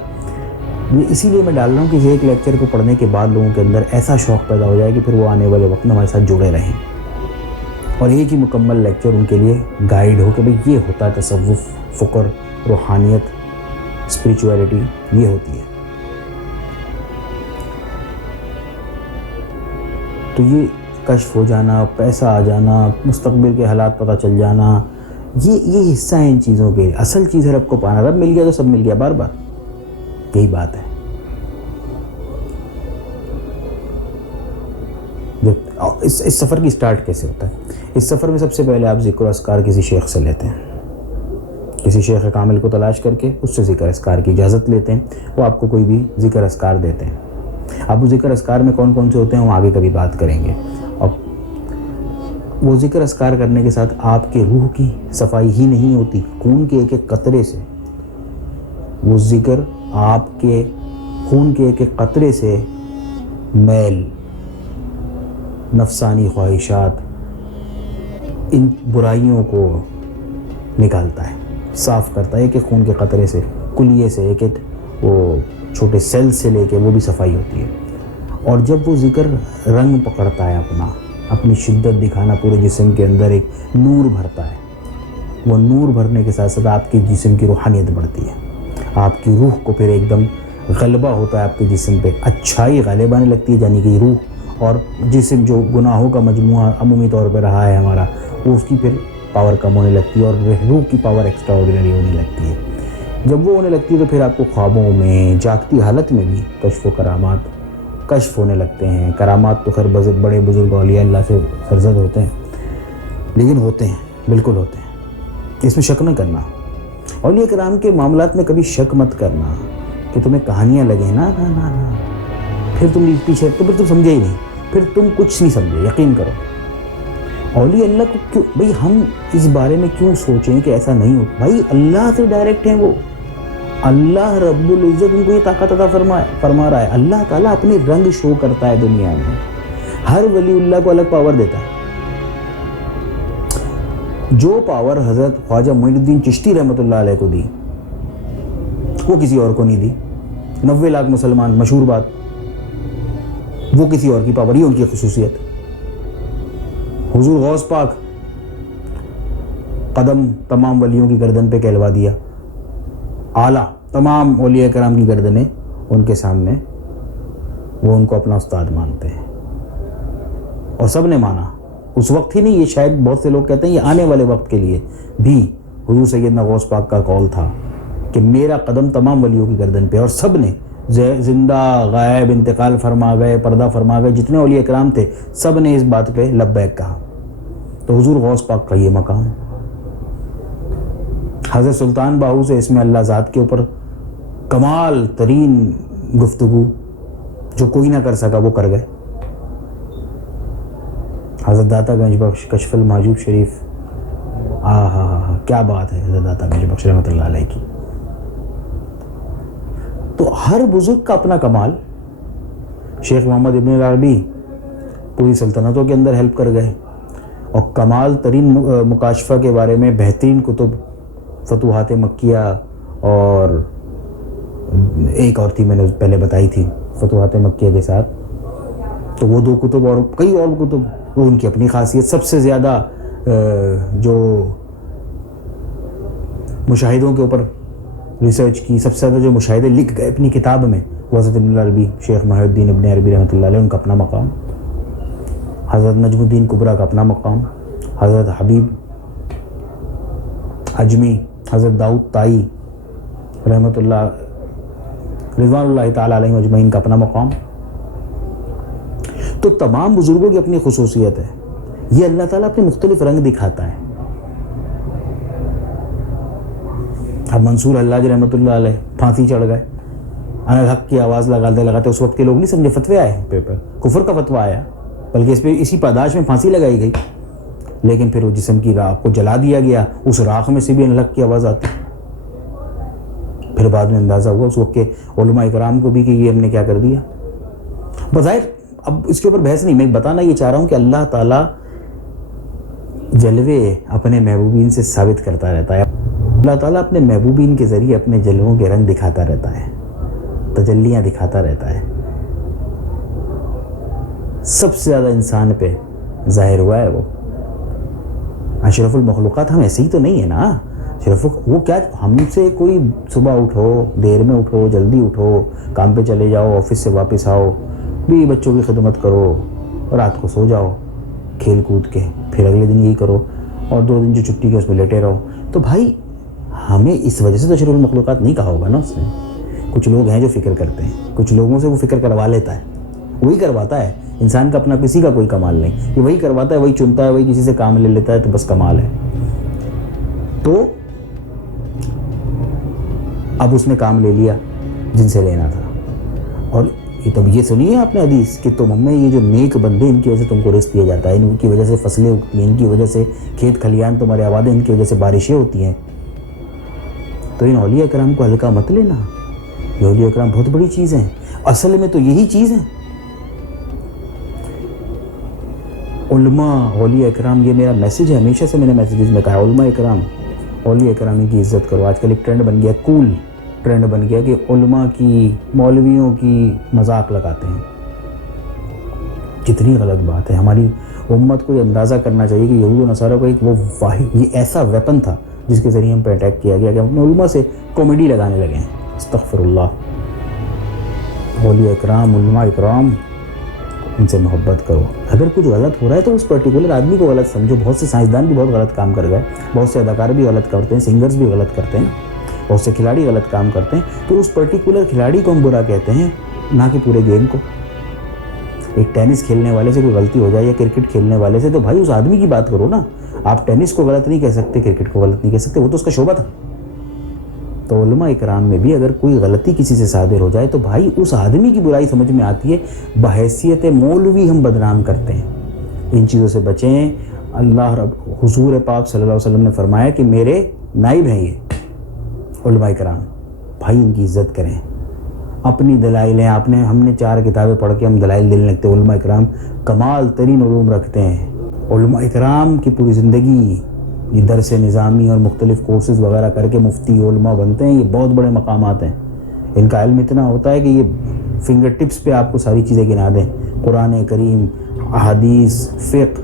یہ اسی لیے میں ڈال رہا ہوں کہ ایک لیکچر کو پڑھنے کے بعد لوگوں کے اندر ایسا شوق پیدا ہو جائے کہ پھر وہ آنے والے وقت میں ہمارے ساتھ جڑے رہیں، اور ایک ہی مکمل لیکچر ان کے لیے گائیڈ ہو کہ بھئی یہ ہوتا ہے تصوف، فکر، روحانیت، اسپریچویلٹی، یہ ہوتی ہے۔ تو یہ کشف ہو جانا، پیسہ آ جانا، مستقبل کے حالات پتہ چل جانا، یہ حصہ ہیں ان چیزوں کے۔ اصل چیز ہے رب کو پانا، رب مل گیا تو سب مل گیا، بار بار یہی بات ہے۔ اس سفر کی سٹارٹ کیسے ہوتا ہے؟ اس سفر میں سب سے پہلے آپ ذکر و اذکار کسی شیخ سے لیتے ہیں، کسی شیخ کامل کو تلاش کر کے اس سے ذکر اذکار کی اجازت لیتے ہیں، وہ آپ کو کوئی بھی ذکر اذکار دیتے ہیں۔ اب وہ ذکر اذکار میں کون کون سے ہوتے ہیں وہ آگے کبھی بات کریں گے۔ اب وہ ذکر اذکار کرنے کے ساتھ آپ کے روح کی صفائی ہی نہیں ہوتی، خون کے ایک ایک قطرے سے وہ ذکر، آپ کے خون کے ایک ایک قطرے سے میل، نفسانی خواہشات، ان برائیوں کو نکالتا ہے، صاف کرتا ہے۔ ایک ایک خون کے قطرے سے، کلیے سے، ایک ایک وہ چھوٹے سیل سے لے کے وہ بھی صفائی ہوتی ہے۔ اور جب وہ ذکر رنگ پکڑتا ہے اپنی شدت دکھانا، پورے جسم کے اندر ایک نور بھرتا ہے، وہ نور بھرنے کے ساتھ ساتھ آپ کے جسم کی روحانیت بڑھتی ہے، آپ کی روح کو پھر ایک دم غلبہ ہوتا ہے آپ کے جسم پہ، اچھائی غالب آنے لگتی ہے، یعنی کہ روح اور جسم جو گناہوں کا مجموعہ عمومی طور پہ رہا ہے ہمارا، وہ اس کی پھر پاور کم ہونے لگتی ہے اور روح کی پاور ایکسٹرا آرڈینری ہونے لگتی ہے۔ جب وہ ہونے لگتی ہے تو پھر آپ کو خوابوں میں، جاگتی حالت میں بھی کشف و کرامات کشف ہونے لگتے ہیں۔ کرامات تو خیر بڑے بزرگ اولیاء اللہ سے سرزد ہوتے ہیں، لیکن ہوتے ہیں، بالکل ہوتے ہیں، اس میں شک نہ کرنا۔ اولیاء کرام کے معاملات میں کبھی شک مت کرنا کہ تمہیں کہانیاں لگیں، نا نا نا نا، پھر تم پیچھے، تو پھر تم سمجھے ہی نہیں، پھر تم کچھ نہیں سمجھے، یقین کرو۔ اولیاء اللہ کو کیوں بھائی ہم اس بارے میں کیوں سوچیں کہ ایسا نہیں ہو؟ بھائی اللہ سے ڈائریکٹ ہیں وہ، اللہ رب العزت ان کو یہ طاقت عطا فرما رہا ہے۔ اللہ تعالیٰ اپنے رنگ شو کرتا ہے دنیا میں، ہر ولی اللہ کو الگ پاور دیتا ہے۔ جو پاور حضرت خواجہ معین الدین چشتی رحمۃ اللہ علیہ کو دی وہ کسی اور کو نہیں دی۔ 90 لاکھ مسلمان، مشہور بات، وہ کسی اور کی پاور، یہ ان کی خصوصیت۔ حضور غوث پاک قدم تمام ولیوں کی گردن پہ کہلوا دیا، اعلیٰ تمام اولیاء کرام کی گردنیں ان کے سامنے، وہ ان کو اپنا استاد مانتے ہیں، اور سب نے مانا اس وقت ہی نہیں، یہ شاید بہت سے لوگ کہتے ہیں یہ آنے والے وقت کے لیے بھی حضور سیدنا غوث پاک کا قول تھا کہ میرا قدم تمام ولیوں کی گردن پہ، اور سب نے زندہ غائب انتقال فرما گئے، پردہ فرما گئے، جتنے اولیاء کرام تھے سب نے اس بات پہ لبیک کہا۔ تو حضور غوث پاک کا یہ مقام، حضرت سلطان باہو سے اس میں اللہ ذات کے اوپر کمال ترین گفتگو جو کوئی نہ کر سکا وہ کر گئے۔ حضرت داتا گنج بخش کشف المحجوب شریف، کیا بات ہے حضرت داتا گنج بخش رحمۃ اللہ علیہ کی۔ تو ہر بزرگ کا اپنا کمال۔ شیخ محمد ابن العربی پوری سلطنتوں کے اندر ہیلپ کر گئے، اور کمال ترین مکاشفہ کے بارے میں بہترین کتب فتوحات مکیہ، اور ایک اور تھی میں نے پہلے بتائی تھی فتوحات مکیہ کے ساتھ، تو وہ 2 کتب اور کئی اور کتب، وہ ان کی اپنی خاصیت۔ سب سے زیادہ جو مشاہدوں کے اوپر ریسرچ کی، سب سے زیادہ جو مشاہدے لکھ گئے اپنی کتاب میں، وہ حضرت ابن العربی، شیخ محی الدین ابن عربی رحمۃ اللہ علیہ، ان کا اپنا مقام۔ حضرت نجم الدین کبریٰ کا اپنا مقام، حضرت حبیب عجمی، حضرت داؤد طائی رحمۃ اللہ رضوان اللہ تعالیٰ علیہ اجمعین کا اپنا مقام۔ تو تمام بزرگوں کی اپنی خصوصیت ہے، یہ اللہ تعالیٰ اپنے مختلف رنگ دکھاتا ہے۔ اب منصور حلاج رحمۃ اللہ علیہ پھانسی چڑھ گئے، انالحق کی آواز لگاتے لگاتے، اس وقت کے لوگ نہیں سمجھے، فتوے آئے پیپر، کفر کا فتویٰ آیا، بلکہ اس پہ اسی پاداش میں پھانسی لگائی گئی، لیکن پھر وہ جسم کی راکھ کو جلا دیا گیا، اس راکھ میں سے بھی انالحق کی آواز آتی۔ پھر بعد میں اندازہ ہوا اس وقت کے علماء کرام کو بھی کہ یہ ہم نے کیا کر دیا۔ بظاہر اب اس کے اوپر بحث نہیں، میں بتانا یہ چاہ رہا ہوں کہ اللہ تعالیٰ جلوے اپنے محبوبین سے ثابت کرتا رہتا ہے، اللہ تعالیٰ اپنے محبوبین کے ذریعے اپنے جلووں کے رنگ دکھاتا رہتا ہے۔ تجلیاں دکھاتا رہتا ہے. سب سے زیادہ انسان پہ ظاہر ہوا ہے وہ. اشرف المخلوقات ہم ایسے ہی تو نہیں ہے نا. وہ کیا ہم سے کوئی صبح اٹھو، دیر میں اٹھو، جلدی اٹھو، کام پہ چلے جاؤ، آفس سے واپس آؤ، بیوی بچوں کی خدمت کرو، رات کو سو جاؤ کھیل کود کے، پھر اگلے دن یہی کرو، اور 2 دن جو چھٹی کے اس میں لیٹے رہو. تو بھائی ہمیں اس وجہ سے تو اشرف المخلوقات نہیں کہا ہوگا نا اس نے. کچھ لوگ ہیں جو فکر کرتے ہیں، کچھ لوگوں سے وہ فکر کروا لیتا ہے، وہی کرواتا ہے. انسان کا اپنا کسی کا کوئی کمال نہیں، یہ وہی کرواتا ہے، وہی چنتا ہے، وہی کسی سے کام لے لیتا ہے، تو بس کمال ہے. تو اب اس نے کام لے لیا جن سے لینا تھا. اور یہ تب یہ سنیے آپ نے حدیث کہ تم ہمیں یہ جو نیک بندے ان کی وجہ سے تم کو رزق دیا جاتا ہے، ان کی وجہ سے فصلیں اگتی ہیں، ان کی وجہ سے کھیت کھلیان تمہارے آباد ہیں، ان کی وجہ سے بارشیں ہوتی ہیں. تو ان اولیاء کرام کو ہلکا مت لینا. یہ اولیاء کرام بہت بڑی چیز ہیں. اصل میں تو یہی چیز ہے. علماء اولیاء کرام، یہ میرا میسیج ہے، ہمیشہ سے میں نے میسیجز میں کہا، علماء کرام، اولیاء کرام کی عزت کرو. آج کل ایک ٹرینڈ بن گیا، کول ٹرینڈ بن گیا کہ علماء کی، مولویوں کی مذاق لگاتے ہیں. کتنی غلط بات ہے. ہماری امت کو یہ اندازہ کرنا چاہیے کہ یہود و نصارہ کو ایک وہ واحد، یہ ایسا ویپن تھا جس کے ذریعے ہم پہ اٹیک کیا گیا کہ ہم اپنے علماء سے کامیڈی لگانے لگے ہیں. استغفر اللہ. اولیاء اکرام، علماء اکرام، ان سے محبت کرو. اگر کچھ غلط ہو رہا ہے تو اس پرٹیکولر آدمی کو غلط سمجھو. بہت سے سائنسدان بھی بہت غلط کام کر گئے، بہت سے اداکار بھی غلط کرتے ہیں، سنگرز بھی غلط کرتے ہیں، بہت سے کھلاڑی غلط کام کرتے ہیں. تو اس پرٹیکولر کھلاڑی کو ہم برا کہتے ہیں، نہ کہ پورے گیم کو. ایک ٹینس کھیلنے والے سے کوئی غلطی ہو جائے یا کرکٹ کھیلنے والے سے، تو بھائی اس آدمی کی بات کرو نا. آپ ٹینس کو غلط نہیں کہہ سکتے، کرکٹ کو غلط نہیں کہہ سکتے، وہ تو اس کا شعبہ تھا. تو علماء اکرام میں بھی اگر کوئی غلطی کسی سے صادر ہو جائے تو بھائی اس آدمی کی برائی سمجھ میں آتی ہے. بحیثیت مولوی ہم بدنام کرتے ہیں. ان چیزوں سے بچیں. اللہ حضور پاک صلی اللہ علیہ وسلم نے فرمایا کہ میرے نائب ہیں یہ علماء کرام. بھائی ان کی عزت کریں. اپنی دلائل ہیں، ہم نے 4 کتابیں پڑھ کے ہم دلائل دینے لگتے ہیں. علماء کرام کمال ترین علوم رکھتے ہیں. علماء کرام کی پوری زندگی یہ درس نظامی اور مختلف کورسز وغیرہ کر کے مفتی علماء بنتے ہیں. یہ بہت بڑے مقامات ہیں. ان کا علم اتنا ہوتا ہے کہ یہ فنگر ٹپس پہ آپ کو ساری چیزیں گنا دیں. قرآن کریم، احادیث، فقہ،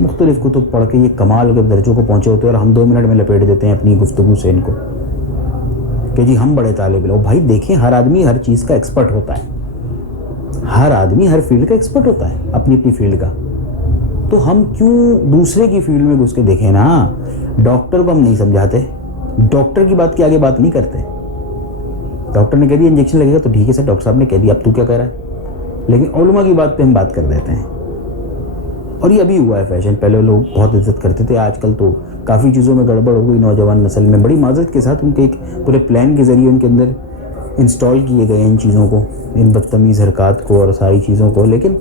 مختلف کتب پڑھ کے یہ کمال کے درجوں کو پہنچے ہوتے ہیں، اور ہم 2 منٹ میں لپیٹ دیتے ہیں اپنی گفتگو سے ان کو کہ جی ہم بڑے طالب علم. بھائی دیکھیں، ہر آدمی ہر چیز کا ایکسپرٹ ہوتا ہے. ہر آدمی ہر فیلڈ کا ایکسپرٹ ہوتا ہے، اپنی فیلڈ کا. تو ہم کیوں دوسرے کی فیلڈ میں گھس کے دیکھیں نا. ڈاکٹر کو ہم نہیں سمجھاتے، ڈاکٹر کی بات کے آگے بات نہیں کرتے. ڈاکٹر نے کہہ دیا انجیکشن لگے گا تو ٹھیک ہے سر، ڈاکٹر صاحب نے کہہ دیا، اب تو کیا کہہ رہا ہے. لیکن علماء کی بات پہ ہم بات کر دیتے ہیں. اور یہ ابھی ہوا ہے فیشن. پہلے لوگ بہت عزت کرتے تھے، آج کل تو کافی چیزوں میں گڑبڑ ہو گئی. نوجوان نسل میں بڑی معذرت کے ساتھ ان کے ایک پورے پلان کے ذریعے ان کے اندر انسٹال کیے گئے ان چیزوں کو، ان بدتمیز حرکات کو اور ساری چیزوں کو. لیکن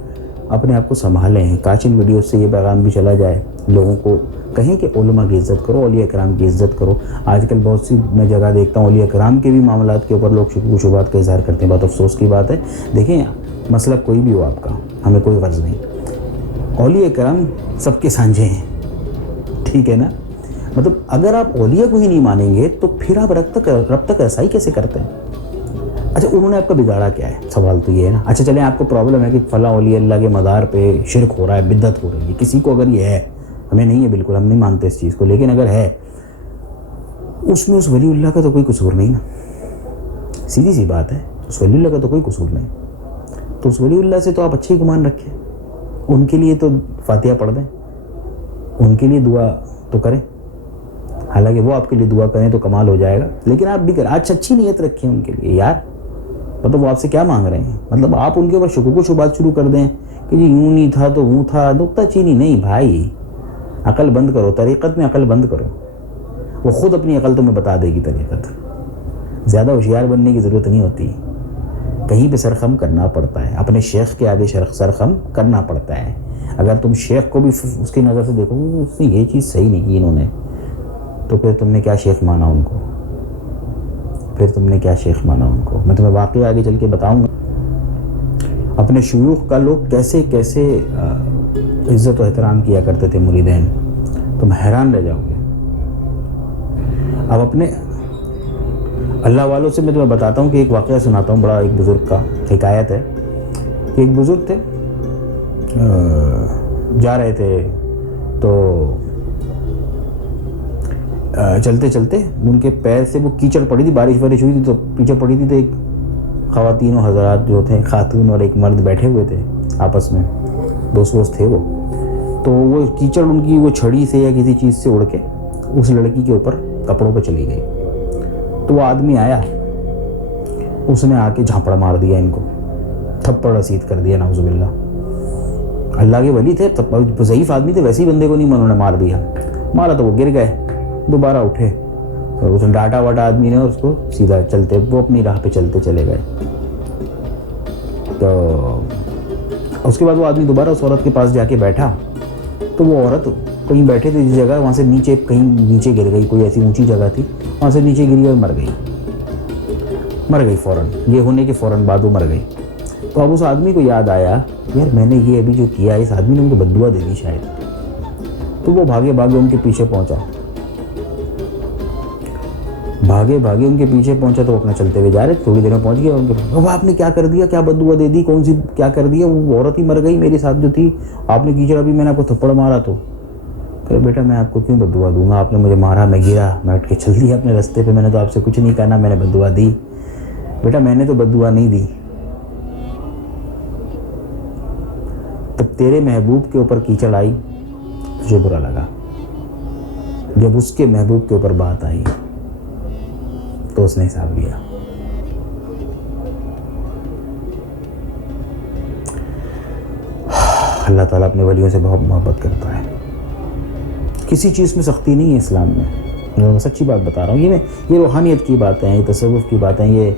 اپنے آپ کو سنبھالیں. کاش ان ویڈیوز سے یہ پیغام بھی چلا جائے، لوگوں کو کہیں کہ علماء کی عزت کرو، اولیاء کرام کی عزت کرو. آج کل بہت سی میں جگہ دیکھتا ہوں اولیاء کرام کے بھی معاملات کے اوپر لوگ شکوک و شبہات کا اظہار کرتے ہیں. بہت افسوس کی بات ہے. دیکھیں مسئلہ کوئی بھی ہو آپ کا، ہمیں کوئی غرض نہیں. اولیاء کرام سب کے سانجھے ہیں، ٹھیک ہے نا. مطلب اگر آپ اولیاء کو ہی نہیں مانیں گے تو پھر آپ رب تک رسائی کیسے کرتے ہیں؟ اچھا انہوں نے آپ کا بگاڑا کیا ہے؟ سوال تو یہ ہے نا. اچھا چلیں آپ کو پرابلم ہے کہ فلاں اولیاء اللہ کے مدار پہ شرک ہو رہا ہے، بدعت ہو رہی ہے. کسی کو اگر یہ ہے، ہمیں نہیں ہے بالکل، ہم نہیں مانتے اس چیز کو، لیکن اگر ہے اس میں اس ولی اللہ کا تو کوئی قصور نہیں نا. سیدھی سی بات ہے، اس ولی اللہ کا تو کوئی قصور نہیں. تو اس ولی اللہ سے تو آپ اچھے ہی گمان رکھیں. ان کے لیے تو فاتحہ پڑھ دیں، ان کے لیے دعا تو کریں. حالانکہ وہ آپ کے لیے دعا کریں تو کمال ہو جائے گا، لیکن آپ بھی کریں. آج اچھی نیت رکھیں ان کے لیے یار. مطلب وہ آپ سے کیا مانگ رہے ہیں؟ مطلب آپ ان کے اوپر شکوک و شبہات شروع کر دیں کہ جی یوں نہیں تھا تو وہ تھا، نکتہ چینی نہیں. بھائی عقل بند کرو، طریقت میں عقل بند کرو. وہ خود اپنی عقل تمہیں بتا دے گی طریقت. زیادہ ہوشیار بننے کی ضرورت نہیں ہوتی. کہیں پہ سرخم کرنا پڑتا ہے، اپنے شیخ کے آگے سرخم کرنا پڑتا ہے. اگر تم شیخ کو بھی اس کی نظر سے دیکھو کہ اس نے یہ چیز صحیح نہیں کی انہوں نے، تو پھر تم نے کیا شیخ مانا ان کو؟ پھر تم نے کیا شیخ مانا ان کو؟ میں تمہیں واقعی آگے چل کے بتاؤں گا اپنے شیوخ کا لوگ کیسے کیسے عزت و احترام کیا کرتے تھے مریدین. تم حیران رہ جاؤ گے. اب اپنے اللہ والوں سے میں تمہیں بتاتا ہوں کہ ایک واقعہ سناتا ہوں بڑا، ایک بزرگ کا حکایت ہے کہ ایک بزرگ تھے، جا رہے تھے تو چلتے چلتے ان کے پیر سے وہ کیچڑ پڑی تھی، بارش وارش ہوئی تھی تو کیچڑ پڑی تھی، تو ایک خواتین و حضرات جو تھے، خاتون اور ایک مرد بیٹھے ہوئے تھے آپس میں، دوست تھے وہ، تو وہ کیچڑ ان کی وہ چھڑی سے یا کسی چیز سے اڑ کے اس لڑکی کے اوپر کپڑوں پہ چلی گئی. تو وہ آدمی آیا، اس نے آ کے جھاپڑ مار دیا، ان کو تھپڑ رسید کر دیا، نعوذ باللہ. اللہ کے ولی تھے، ضعیف آدمی تھے، ویسے ہی بندے کو نہیں انہوں نے مار دیا، مارا تو وہ گر گئے، دوبارہ اٹھے اور اس نے ڈانٹا واٹا آدمی نے، اور اس کو سیدھا چلتے وہ اپنی راہ پہ چلتے چلے گئے. تو اس کے بعد وہ آدمی دوبارہ اس عورت کے پاس جا کے بیٹھا، تو وہ عورت کہیں بیٹھے تھے جس جگہ، وہاں سے نیچے کہیں نیچے گر گئی، کوئی ایسی اونچی جگہ تھی، وہاں سے نیچے گری اور مر گئی فوراً، یہ ہونے کے فوراً بعد وہ مر گئی. تو اب اس آدمی کو یاد آیا، یار میں نے یہ ابھی جو کیا، اس آدمی نے مجھے بد دعا دے دی شاید. تو وہ بھاگے ان کے پیچھے پہنچا، ان کے پیچھے پہنچا تو اپنا چلتے ہوئے جا رہے، تھوڑی دیر میں پہنچ گیا ان کے پاس. وہ آپ نے کیا کر دیا، کیا بد دعا دے دی، کون سی کیا کر دیا، وہ عورت ہی مر گئی میرے ساتھ جو تھی، آپ نے کیچڑ ابھی میں نے آپ کو تھپڑ مارا. تو کہ بیٹا میں آپ کو کیوں بد دعا دوں گا، آپ نے مجھے مارا، میں گرا، میں اٹھ کے چل دیا اپنے راستے پہ، میں نے تو آپ سے کچھ نہیں کہنا، میں نے بد دعا دی. بیٹا میں نے تو بد دعا نہیں دی، تب تیرے محبوب کے اوپر کیچڑ آئی تجھے برا لگا، جب اس کے محبوب کے اوپر بات آئی تو اس نے حساب لیا. اللہ تعالیٰ اپنے ولیوں سے بہت محبت کرتا ہے. کسی چیز میں سختی نہیں ہے اسلام میں، میں سچی بات بتا رہا ہوں. یہ روحانیت کی باتیں ہیں، یہ تصوف کی باتیں، یہ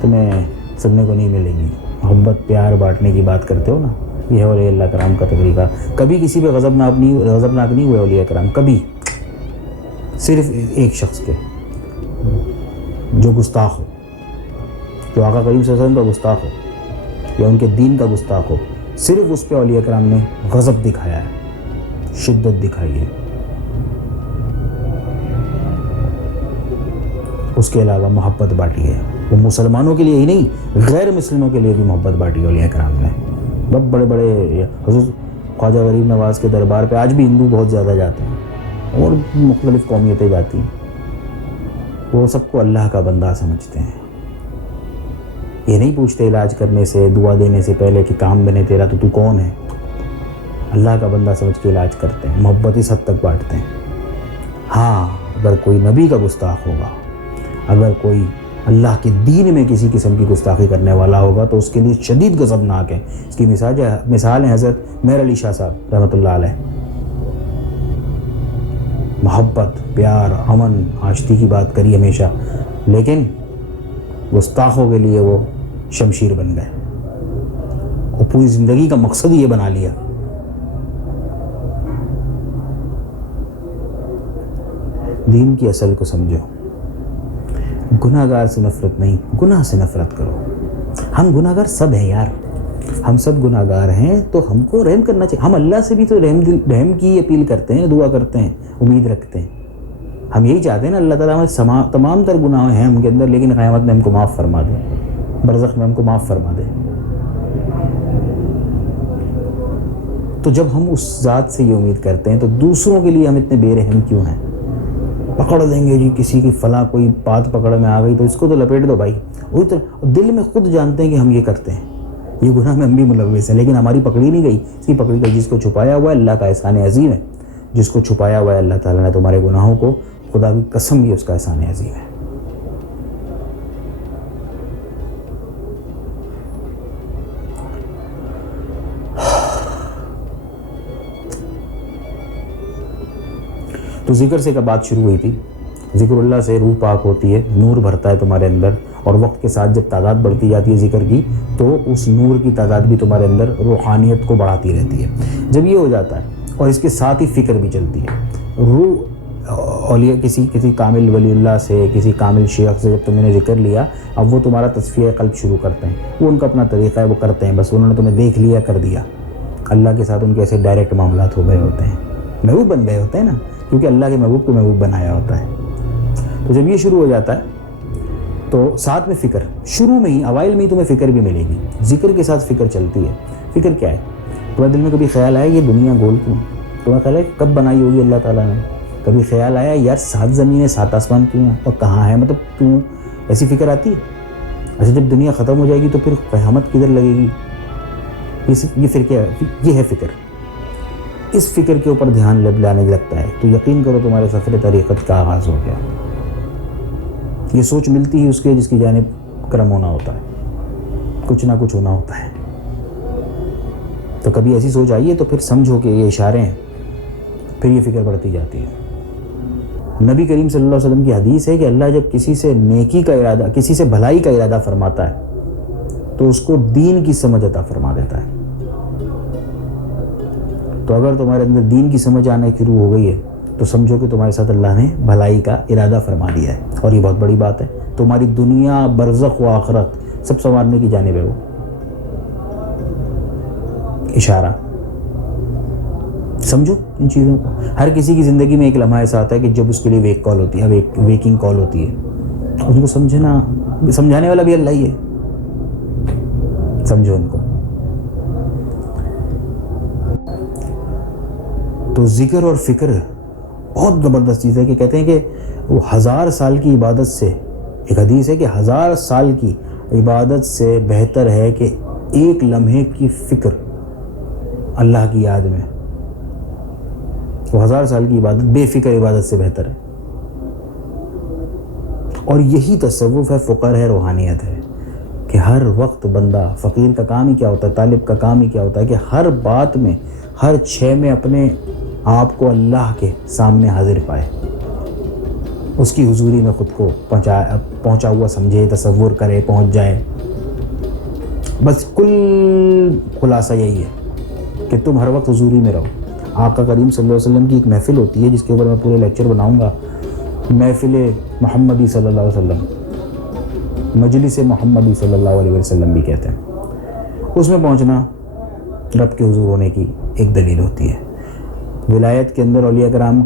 تمہیں سننے کو نہیں ملیں گی. محبت پیار بانٹنے کی بات کرتے ہو نا، یہ ہے اولیاء اللہ کرام کا طریقہ. کبھی کسی پہ غضبناک نہیں ہوئے اولیاء کرام، کبھی. صرف ایک شخص کے جو گستاخ ہو، جو آقا کریم صلی اللہ علیہ وسلم کا گستاخ ہو یا ان کے دین کا گستاخ ہو، صرف اس پہ اولیاء کرام نے غضب دکھایا ہے، شدت دکھائی ہے. اس کے علاوہ محبت بانٹی ہے، وہ مسلمانوں کے لیے ہی نہیں، غیر مسلموں کے لیے بھی محبت بانٹی ہے اولیاء کرام نے. بہت بڑے بڑے حضرت خواجہ غریب نواز کے دربار پہ آج بھی ہندو بہت زیادہ جاتے ہیں اور مختلف قومیتیں جاتی ہیں. وہ سب کو اللہ کا بندہ سمجھتے ہیں. یہ نہیں پوچھتے علاج کرنے سے، دعا دینے سے پہلے کہ کام بنے تیرا تو کون ہے. اللہ کا بندہ سمجھ کے علاج کرتے ہیں، محبت اس حد تک بانٹتے ہیں. ہاں اگر کوئی نبی کا گستاخ ہوگا، اگر کوئی اللہ کے دین میں کسی قسم کی گستاخی کرنے والا ہوگا تو اس کے لیے شدید غضبناک ہے. اس کی مثال ہے حضرت مہر علی شاہ صاحب رحمۃ اللہ علیہ. محبت پیار امن آشتی کی بات کری ہمیشہ، لیکن گستاخوں کے لیے وہ شمشیر بن گئے. وہ پوری زندگی کا مقصد یہ بنا لیا. دین کی اصل کو سمجھو. گناہ گار سے نفرت نہیں، گناہ سے نفرت کرو. ہم گناہ گار سب ہیں یار، ہم سب گناہ گار ہیں، تو ہم کو رحم کرنا چاہیے. ہم اللہ سے بھی تو رحم کی اپیل کرتے ہیں، دعا کرتے ہیں، امید رکھتے ہیں. ہم یہی چاہتے ہیں نا اللہ تعالیٰ ہمیں تمام تر گناہ ہیں ہم کے اندر، لیکن قیامت میں ہم کو معاف فرما دے، برزخ میں ہم کو معاف فرما دے. تو جب ہم اس ذات سے یہ امید کرتے ہیں تو دوسروں کے لیے ہم اتنے بے رحم کیوں ہیں؟ پکڑ دیں گے جی، کسی کی فلاں کوئی بات پکڑ میں آ گئی تو اس کو تو لپیٹ دو بھائی. وہی تو دل میں خود جانتے ہیں کہ ہم یہ کرتے ہیں، یہ گناہ میں ہم بھی ملوث ہیں، لیکن ہماری پکڑی نہیں گئی. اس کی پکڑی گئی جس کو چھپایا ہوا ہے. اللہ کا احسان عظیم ہے جس کو چھپایا ہوا ہے اللہ تعالیٰ نے تمہارے گناہوں کو. خدا کی قسم یہ اس کا احسان عظیم ہے. تو ذکر سے کا بات شروع ہوئی تھی. ذکر اللہ سے روح پاک ہوتی ہے، نور بھرتا ہے تمہارے اندر، اور وقت کے ساتھ جب تعداد بڑھتی جاتی ہے ذکر کی تو اس نور کی تعداد بھی تمہارے اندر روحانیت کو بڑھاتی رہتی ہے. جب یہ ہو جاتا ہے اور اس کے ساتھ ہی فکر بھی چلتی ہے. روح اولیاء کسی کامل ولی اللہ سے، کسی کامل شیخ سے جب تم نے ذکر لیا، اب وہ تمہارا تصفیہ قلب شروع کرتے ہیں. وہ ان کا اپنا طریقہ ہے، وہ کرتے ہیں، بس انہوں نے تمہیں دیکھ لیا، کر دیا. اللہ کے ساتھ ان کے ایسے ڈائریکٹ معاملات ہو گئے ہوتے ہیں، محبوب بن گئے ہوتے ہیں نا، کیونکہ اللہ کے محبوب کو محبوب بنایا ہوتا ہے. تو جب یہ شروع ہو جاتا ہے تو ساتھ میں فکر، شروع میں ہی اوائل میں ہی تمہیں فکر بھی ملے گی، ذکر کے ساتھ فکر چلتی ہے۔ فکر کیا ہے؟ تمہارے دل میں کبھی خیال آیا یہ دنیا گول کیوں؟ تمہیں خیال ہے کب بنائی ہوگی اللہ تعالیٰ نے؟ کبھی خیال آیا یار 7 زمینیں 7 آسمان کیوں ہیں اور کہاں ہے؟ مطلب کیوں ایسی فکر آتی ہے؟ اچھا جب دنیا ختم ہو جائے گی تو پھر قیامت کدھر لگے گی؟ یہ پھر کیا ہے؟ یہ ہے فکر۔ اس فکر کے اوپر دھیان لانے لگتا ہے تو یقین کرو تمہارے سفر طریقت کا آغاز ہو گیا۔ یہ سوچ ملتی ہی اس کے جس کی جانب کرم ہونا ہوتا ہے، کچھ نہ کچھ ہونا ہوتا ہے۔ تو کبھی ایسی سوچ آئی ہے تو پھر سمجھو کہ یہ اشارے ہیں، پھر یہ فکر بڑھتی جاتی ہے۔ نبی کریم صلی اللہ علیہ وسلم کی حدیث ہے کہ اللہ جب کسی سے نیکی کا ارادہ، کسی سے بھلائی کا ارادہ فرماتا ہے تو اس کو دین کی سمجھ عطا فرما دیتا ہے۔ تو اگر تمہارے اندر دین کی سمجھ آنا شروع ہو گئی ہے تو سمجھو کہ تمہارے ساتھ اللہ نے بھلائی کا ارادہ فرما دیا ہے، اور یہ بہت بڑی بات ہے۔ تمہاری دنیا، برزخ و آخرت سب سنوارنے کی جانب ہے وہ اشارہ۔ سمجھو ان چیزوں کو۔ ہر کسی کی زندگی میں ایک لمحہ ایسا آتا ہے کہ جب اس کے لیے ویک کال ہوتی ہے، ویکنگ کال ہوتی ہے، ان کو سمجھانے والا بھی اللہ ہی ہے۔ سمجھو ان کو۔ تو ذکر اور فکر بہت زبردست چیز ہے کہ کہتے ہیں کہ وہ 1000 سال کی عبادت سے، ایک حدیث ہے کہ 1000 سال کی عبادت سے بہتر ہے کہ ایک لمحے کی فکر اللہ کی یاد میں۔ وہ 1000 سال کی عبادت، بے فکر عبادت سے بہتر ہے۔ اور یہی تصوف ہے، فقر ہے، روحانیت ہے کہ ہر وقت بندہ، فقیر کا کام ہی کیا ہوتا ہے، طالب کا کام ہی کیا ہوتا ہے کہ ہر بات میں، ہر چھے میں اپنے آپ کو اللہ کے سامنے حاضر پائے، اس کی حضوری میں خود کو پہنچا ہوا سمجھے، تصور کرے، پہنچ جائے۔ بس کل خلاصہ یہی ہے کہ تم ہر وقت حضوری میں رہو۔ آقا کریم صلی اللہ علیہ وسلم کی ایک محفل ہوتی ہے جس کے اوپر میں پورے لیکچر بناؤں گا، محفل محمدی صلی اللہ علیہ وسلم، مجلس محمدی صلی اللہ علیہ وسلم بھی کہتے ہیں۔ اس میں پہنچنا رب کے حضور ہونے کی ایک دلیل ہوتی ہے۔ ولایت کے اندر اولیاء کرام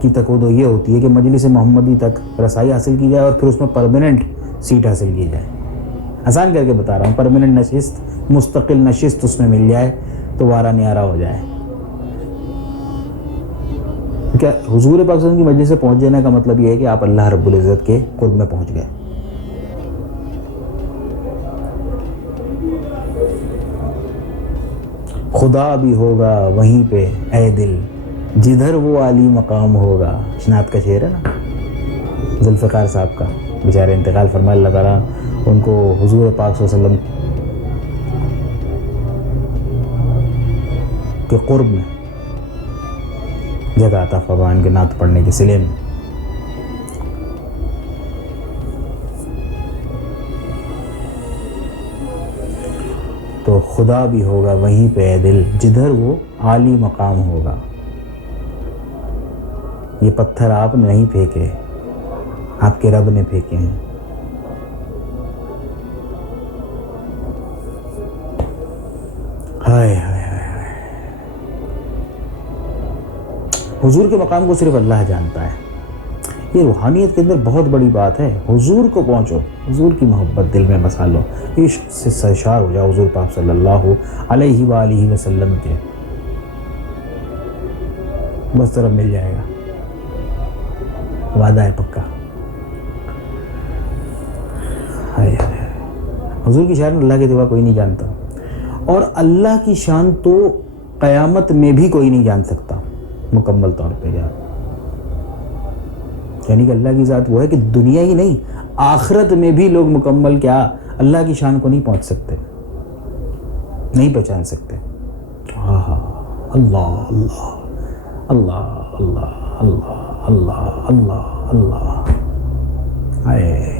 کی تقویٰ یہ ہوتی ہے کہ مجلس محمدی تک رسائی حاصل کی جائے اور پھر اس میں پرماننٹ سیٹ حاصل کی جائے۔ آسان کر کے بتا رہا ہوں، پرماننٹ نشست، مستقل نشست اس میں مل جائے تو وارا نیارا ہو جائے۔ کیا حضور پاک صلی اللہ علیہ وسلم کی مجلس سے پہنچ جانے کا مطلب یہ ہے کہ آپ اللہ رب العزت کے قرب میں پہنچ گئے۔ خدا بھی ہوگا وہیں پہ اے دل جدھر وہ عالی مقام ہوگا۔ نعت کا شعر ہے نا ذوالفقار صاحب کا، بیچارے انتقال فرمائے، اللہ تعالیٰ ان کو حضور پاک صلی اللہ علیہ وسلم کے قرب میں جگہ عطا فرمائے ان کے نعت پڑھنے کے صلے میں۔ تو خدا بھی ہوگا وہیں پہ اے دل جدھر وہ عالی مقام ہوگا۔ یہ پتھر آپ نے نہیں پھینکے، آپ کے رب نے پھینکے ہیں۔ ہائے ہائے ہائے، حضور کے مقام کو صرف اللہ جانتا ہے۔ یہ روحانیت کے اندر بہت بڑی بات ہے۔ حضور کو پہنچو، حضور کی محبت دل میں بسا لو، عشق سے سرشار ہو جاؤ حضور پاک صلی اللہ علیہ وآلہ وسلم کے، بس طرف مل جائے گا، وعدہ ہے پکا۔ حضور کی شان اللہ کے سوا کوئی نہیں جانتا، اور اللہ کی شان تو قیامت میں بھی کوئی نہیں جان سکتا مکمل طور پہ۔ یعنی کہ اللہ کی ذات وہ ہے کہ دنیا ہی نہیں، آخرت میں بھی لوگ مکمل کیا اللہ کی شان کو نہیں پہنچ سکتے، نہیں پہچان سکتے۔ اللہ اللہ اللہ اللہ اللہ اللہ اللہ اللہ، آئے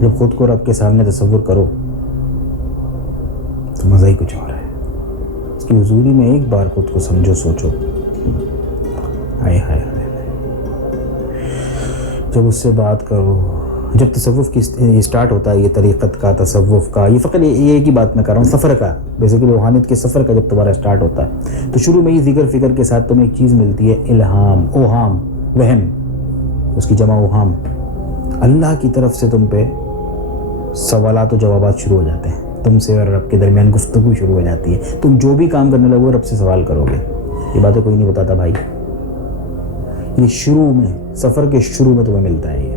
جب خود کو رب کے سامنے تصور کرو تو مزہ ہی کچھ اور ہے۔ اس کی حضوری میں ایک بار خود کو سمجھو، سوچو، ہائے ہائے ہائے، جب اس سے بات کرو جب تصوف کی اسٹارٹ ہوتا ہے یہ طریقت کا تصوف کا، یہ فقط یہ ایک ہی بات میں کر رہا ہوں، سفر کا، بیسیکلی روحانیت کے سفر کا جب تمہارا اسٹارٹ ہوتا ہے تو شروع میں ہی ذکر فکر کے ساتھ تمہیں ایک چیز ملتی ہے، الہام، اوہام، وہم، اس کی جمع اوہام۔ اللہ کی طرف سے تم پہ سوالات و جوابات شروع ہو جاتے ہیں، تم سے اور رب کے درمیان گفتگو شروع ہو جاتی ہے، تم جو بھی کام کرنے لگو رب سے سوال کرو گے۔ یہ باتیں کوئی نہیں بتاتا بھائی، یہ شروع میں، سفر کے شروع میں تمہیں ملتا ہے۔ یہ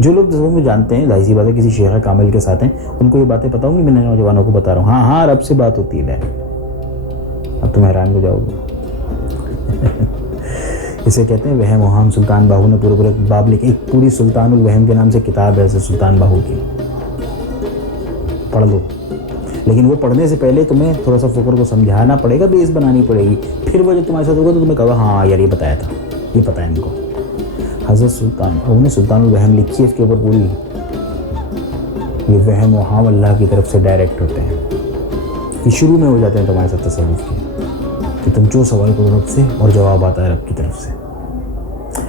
جو لوگ تصوف میں جانتے ہیں، ظاہر سی بات ہے کسی شیخ کامل کے ساتھ ہیں، ان کو یہ باتیں پتہ ہوں گی، میں نے نوجوانوں کو بتا رہا ہوں، ہاں رب سے بات ہوتی ہے۔ اب تم حیران ہو جاؤ گے۔ اسے کہتے ہیں وہم اوہام۔ سلطان باہو نے پورے باب لکھے، ایک پوری سلطان الوہم کے نام سے کتاب ہے سلطان باہو کی، پڑھ لو۔ لیکن وہ پڑھنے سے پہلے تمہیں تھوڑا سا فکر کو سمجھانا پڑے گا، بیس بنانی پڑے گی، پھر وہ جب تمہارے ساتھ ہوگا تو تمہیں کہا ہاں یار یہ بتایا تھا، یہ پتہ ہے ان کو۔ حضرت سلطان باہو نے سلطان الوہم لکھی ہے، اس کے اوپر پوری، یہ وہم اوہام اللہ کی طرف سے ڈائریکٹ ہوتے ہیں، یہ شروع میں ہو جاتے ہیں تمہارے ساتھ تصوف کے، کہ تم جو سوال کرو رب سے اور جواب آتا ہے رب کی طرف سے۔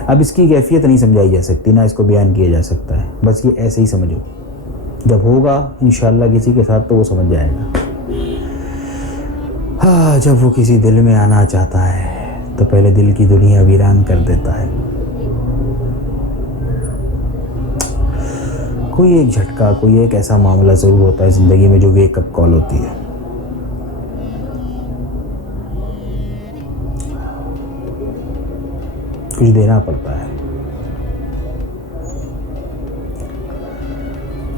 اب اس کی کیفیت نہیں سمجھائی جا سکتی، نہ اس کو بیان کیا جا سکتا ہے، بس یہ ایسے ہی سمجھو، جب ہوگا انشاءاللہ کسی کے ساتھ تو وہ سمجھ جائے گا۔ ہاں جب وہ کسی دل میں آنا چاہتا ہے تو پہلے دل کی دنیا ویران کر دیتا ہے۔ کوئی ایک جھٹکا، کوئی ایک ایسا معاملہ ضرور ہوتا ہے زندگی میں جو ویک اپ کال ہوتی ہے۔ کچھ دینا پڑتا ہے،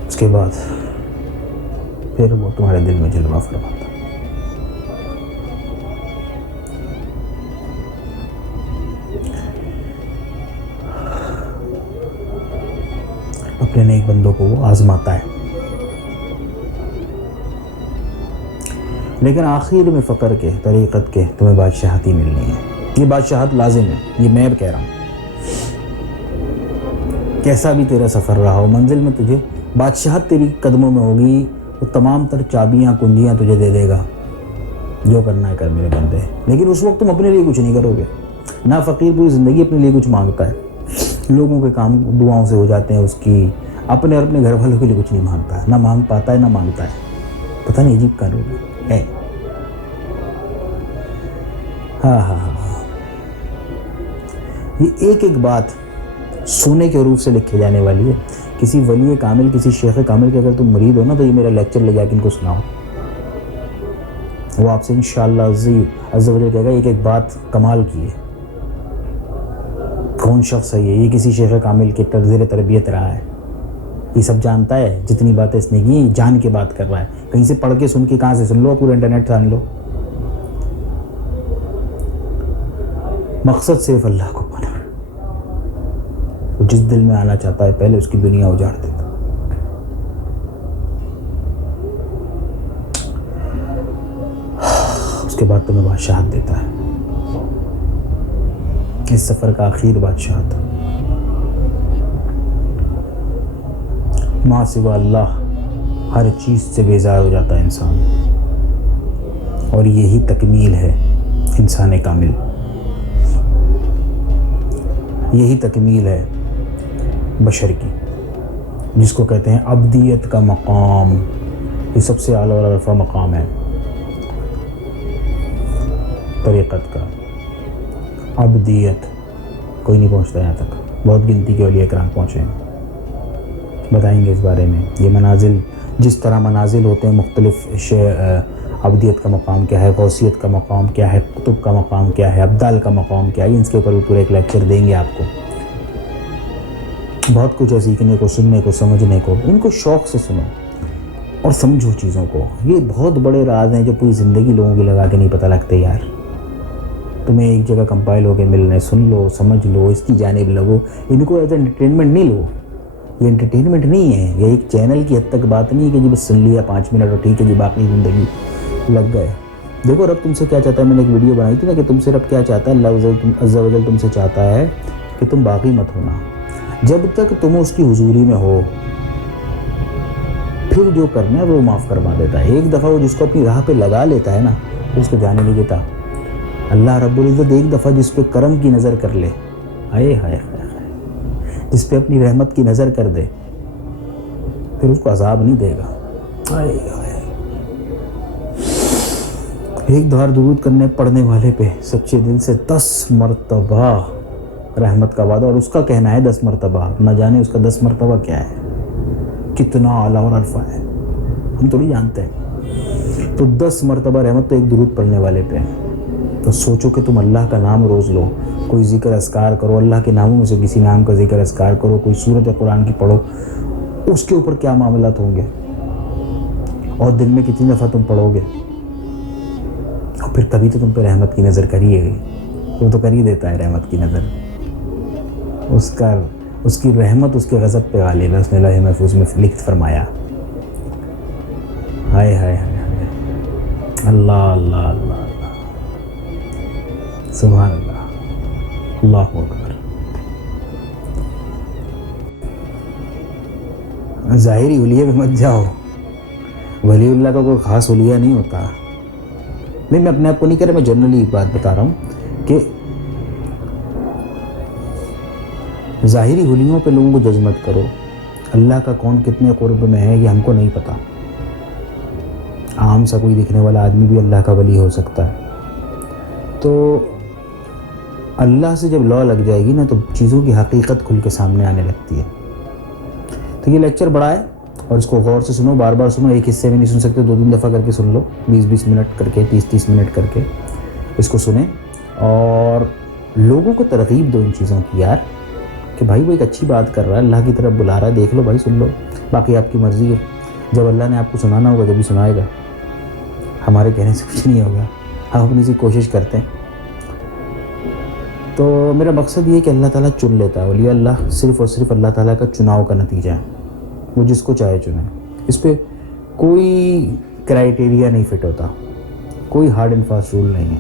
اس کے بعد پھر وہ تمہارے دل میں جلوہ فرماتا ہے۔ اپنے نیک بندوں کو وہ آزماتا ہے، لیکن آخر میں فقر کے، طریقت کے تمہیں بادشاہت ہی ملنی ہے۔ یہ بادشاہت لازم ہے، یہ میں کہہ رہا ہوں۔ کیسا بھی تیرا سفر رہا ہو، منزل میں تجھے بادشاہت تیری قدموں میں ہوگی، وہ تمام تر چابیاں کنجیاں تجھے دے دے گا، جو کرنا ہے کر میرے بندے۔ لیکن اس وقت تم اپنے لیے کچھ نہیں کرو گے۔ نہ فقیر پوری زندگی اپنے لیے کچھ مانگتا ہے، لوگوں کے کام دعاؤں سے ہو جاتے ہیں اس کی، اپنے اور اپنے گھر والوں کے لیے کچھ نہیں مانگتا ہے، نہ مانگ پاتا ہے نہ مانگتا ہے۔ پتہ نہیں عجیب قانون ہے۔ ہاں یہ ایک ایک بات سونے کے حروف سے لکھے جانے والی ہے۔ کسی ولی کامل، کسی شیخ کامل کے اگر تم مرید ہو نا تو یہ میرا لیکچر لے جا کے ان کو سناؤ، وہ آپ سے انشاءاللہ عز و جل کہے گا ایک ایک بات کمال کی ہے۔ کون شخص ہے یہ کسی شیخ کامل کے زیر تربیت رہا ہے، یہ سب جانتا ہے، جتنی باتیں اس نے کی جان کے بات کر رہا ہے، کہیں سے پڑھ کے سن کے کہاں سے سن لو، پورا انٹرنیٹ چھان لو۔ مقصد صرف اللہ کو پانا، وہ جس دل میں آنا چاہتا ہے پہلے اس کی دنیا اجاڑ دیتا۔ اس کے بعد تمہیں بادشاہت دیتا ہے، اس سفر کا آخر بادشاہت۔ ماں سوا اللہ ہر چیز سے بیزار ہو جاتا ہے انسان، اور یہی تکمیل ہے انسان کامل، یہی تکمیل ہے بشر کی، جس کو کہتے ہیں عبدیت کا مقام۔ یہ سب سے اعلیٰ اور رفع مقام ہے طریقت کا، عبدیت۔ کوئی نہیں پہنچتا یہاں تک، بہت گنتی کے اولیاء کرام پہنچے ہیں، بتائیں گے اس بارے میں۔ یہ منازل، جس طرح منازل ہوتے ہیں مختلف، عبدیت کا مقام کیا ہے، غوثیت کا مقام کیا ہے، قطب کا مقام کیا ہے، ابدال کا مقام کیا ہے، ان کے اوپر پورا ایک لیکچر دیں گے آپ کو۔ بہت کچھ ہے سیکھنے کو، سننے کو، سمجھنے کو۔ ان کو شوق سے سنو اور سمجھو چیزوں کو۔ یہ بہت بڑے راز ہیں جو پوری زندگی لوگوں کی لگا کے نہیں پتہ لگتے یار۔ تمہیں ایک جگہ کمپائل ہو کے ملنے، سن لو، سمجھ لو، اس کی جانب لگو۔ ان کو ایز انٹرٹینمنٹ نہیں لو، یہ انٹرٹینمنٹ نہیں ہے، یہ ایک چینل کی حد تک بات نہیں ہے کہ جی بس سن لیا 5 منٹ اور ٹھیک ہے جی باقی زندگی لگ گئے۔ دیکھو رب تم سے کیا چاہتا ہے، میں نے ایک ویڈیو بنائی تھی نا کہ تم سے رب کیا چاہتا ہے، اللہ عز و جل تم سے چاہتا ہے کہ تم باقی مت ہونا، جب تک تم اس کی حضوری میں ہو، پھر جو کرنا ہے وہ معاف کروا دیتا ہے۔ ایک دفعہ وہ جس کو اپنی راہ پہ لگا لیتا ہے نا پھر اس کو جانے نہیں دیتا۔ اللہ رب العزت ایک دفعہ جس پہ کرم کی نظر کر لے، ہائے ہائے ہائے، جس پہ اپنی رحمت کی نظر کر دے، پھر اس کو عذاب نہیں دے گا. ایک بار درود کرنے پڑھنے والے پہ سچے دل سے 10 مرتبہ رحمت کا وعدہ, اور اس کا کہنا ہے 10 مرتبہ, نہ جانے اس کا 10 مرتبہ کیا ہے, کتنا اعلیٰ اور عرفہ ہے, ہم تو نہیں جانتے. تو 10 مرتبہ رحمت تو ایک درود پڑھنے والے پہ. تو سوچو کہ تم اللہ کا نام روز لو, کوئی ذکر اذکار کرو, اللہ کے ناموں میں سے کسی نام کا ذکر اذکار کرو, کوئی سورت قرآن کی پڑھو, اس کے اوپر کیا معاملات ہوں گے, اور دن میں کتنی دفعہ تم پڑھو گے, اور پھر کبھی تو تم پہ رحمت کی نظر کریے گی. وہ تو کر ہی دیتا ہے رحمت کی نظر. اس کی رحمت اس کے غضب پہ غالب ہے, اس نے لوح محفوظ میں لکھ فرمایا. ہائے ہائے ہائے, اللہ اللہ اللہ, سبحان اللہ, اللہ اکبر. ظاہری اولیے پہ مت جاؤ, ولی اللہ کا کوئی خاص اولیہ نہیں ہوتا. نہیں, میں اپنے آپ کو نہیں کہہ رہا, میں جنرلی بات بتا رہا ہوں کہ ظاہری ولیوں پہ لوگوں کو جج مت کرو. اللہ کا کون کتنے قرب میں ہے یہ ہم کو نہیں پتا. عام سا کوئی دکھنے والا آدمی بھی اللہ کا ولی ہو سکتا ہے. تو اللہ سے جب لا لگ جائے گی نا تو چیزوں کی حقیقت کھل کے سامنے آنے لگتی ہے. تو یہ لیکچر بڑا ہے اور اس کو غور سے سنو, بار بار سنو, ایک حصے میں نہیں سن سکتے, 2-3 دفعہ کر کے سن لو, 20-20 منٹ کر کے, 30-30 منٹ کر کے اس کو سنیں, اور لوگوں کو ترغیب دو ان چیزوں کی یار, کہ بھائی وہ ایک اچھی بات کر رہا ہے, اللہ کی طرف بلا رہا ہے, دیکھ لو بھائی, سن لو, باقی آپ کی مرضی ہے. جب اللہ نے آپ کو سنانا ہوگا جب بھی سنائے گا, ہمارے کہنے سے کچھ نہیں ہوگا, ہم اپنی سی کوشش کرتے ہیں. تو میرا مقصد یہ ہے کہ اللہ تعالیٰ چن لیتا ہے. ولی اللہ صرف اور صرف اللہ تعالیٰ کا چناؤ کا نتیجہ ہے, وہ جس کو چاہے چنے. اس پہ کوئی کرائٹیریا نہیں فٹ ہوتا, کوئی ہارڈ اینڈ فاسٹ رول نہیں ہے,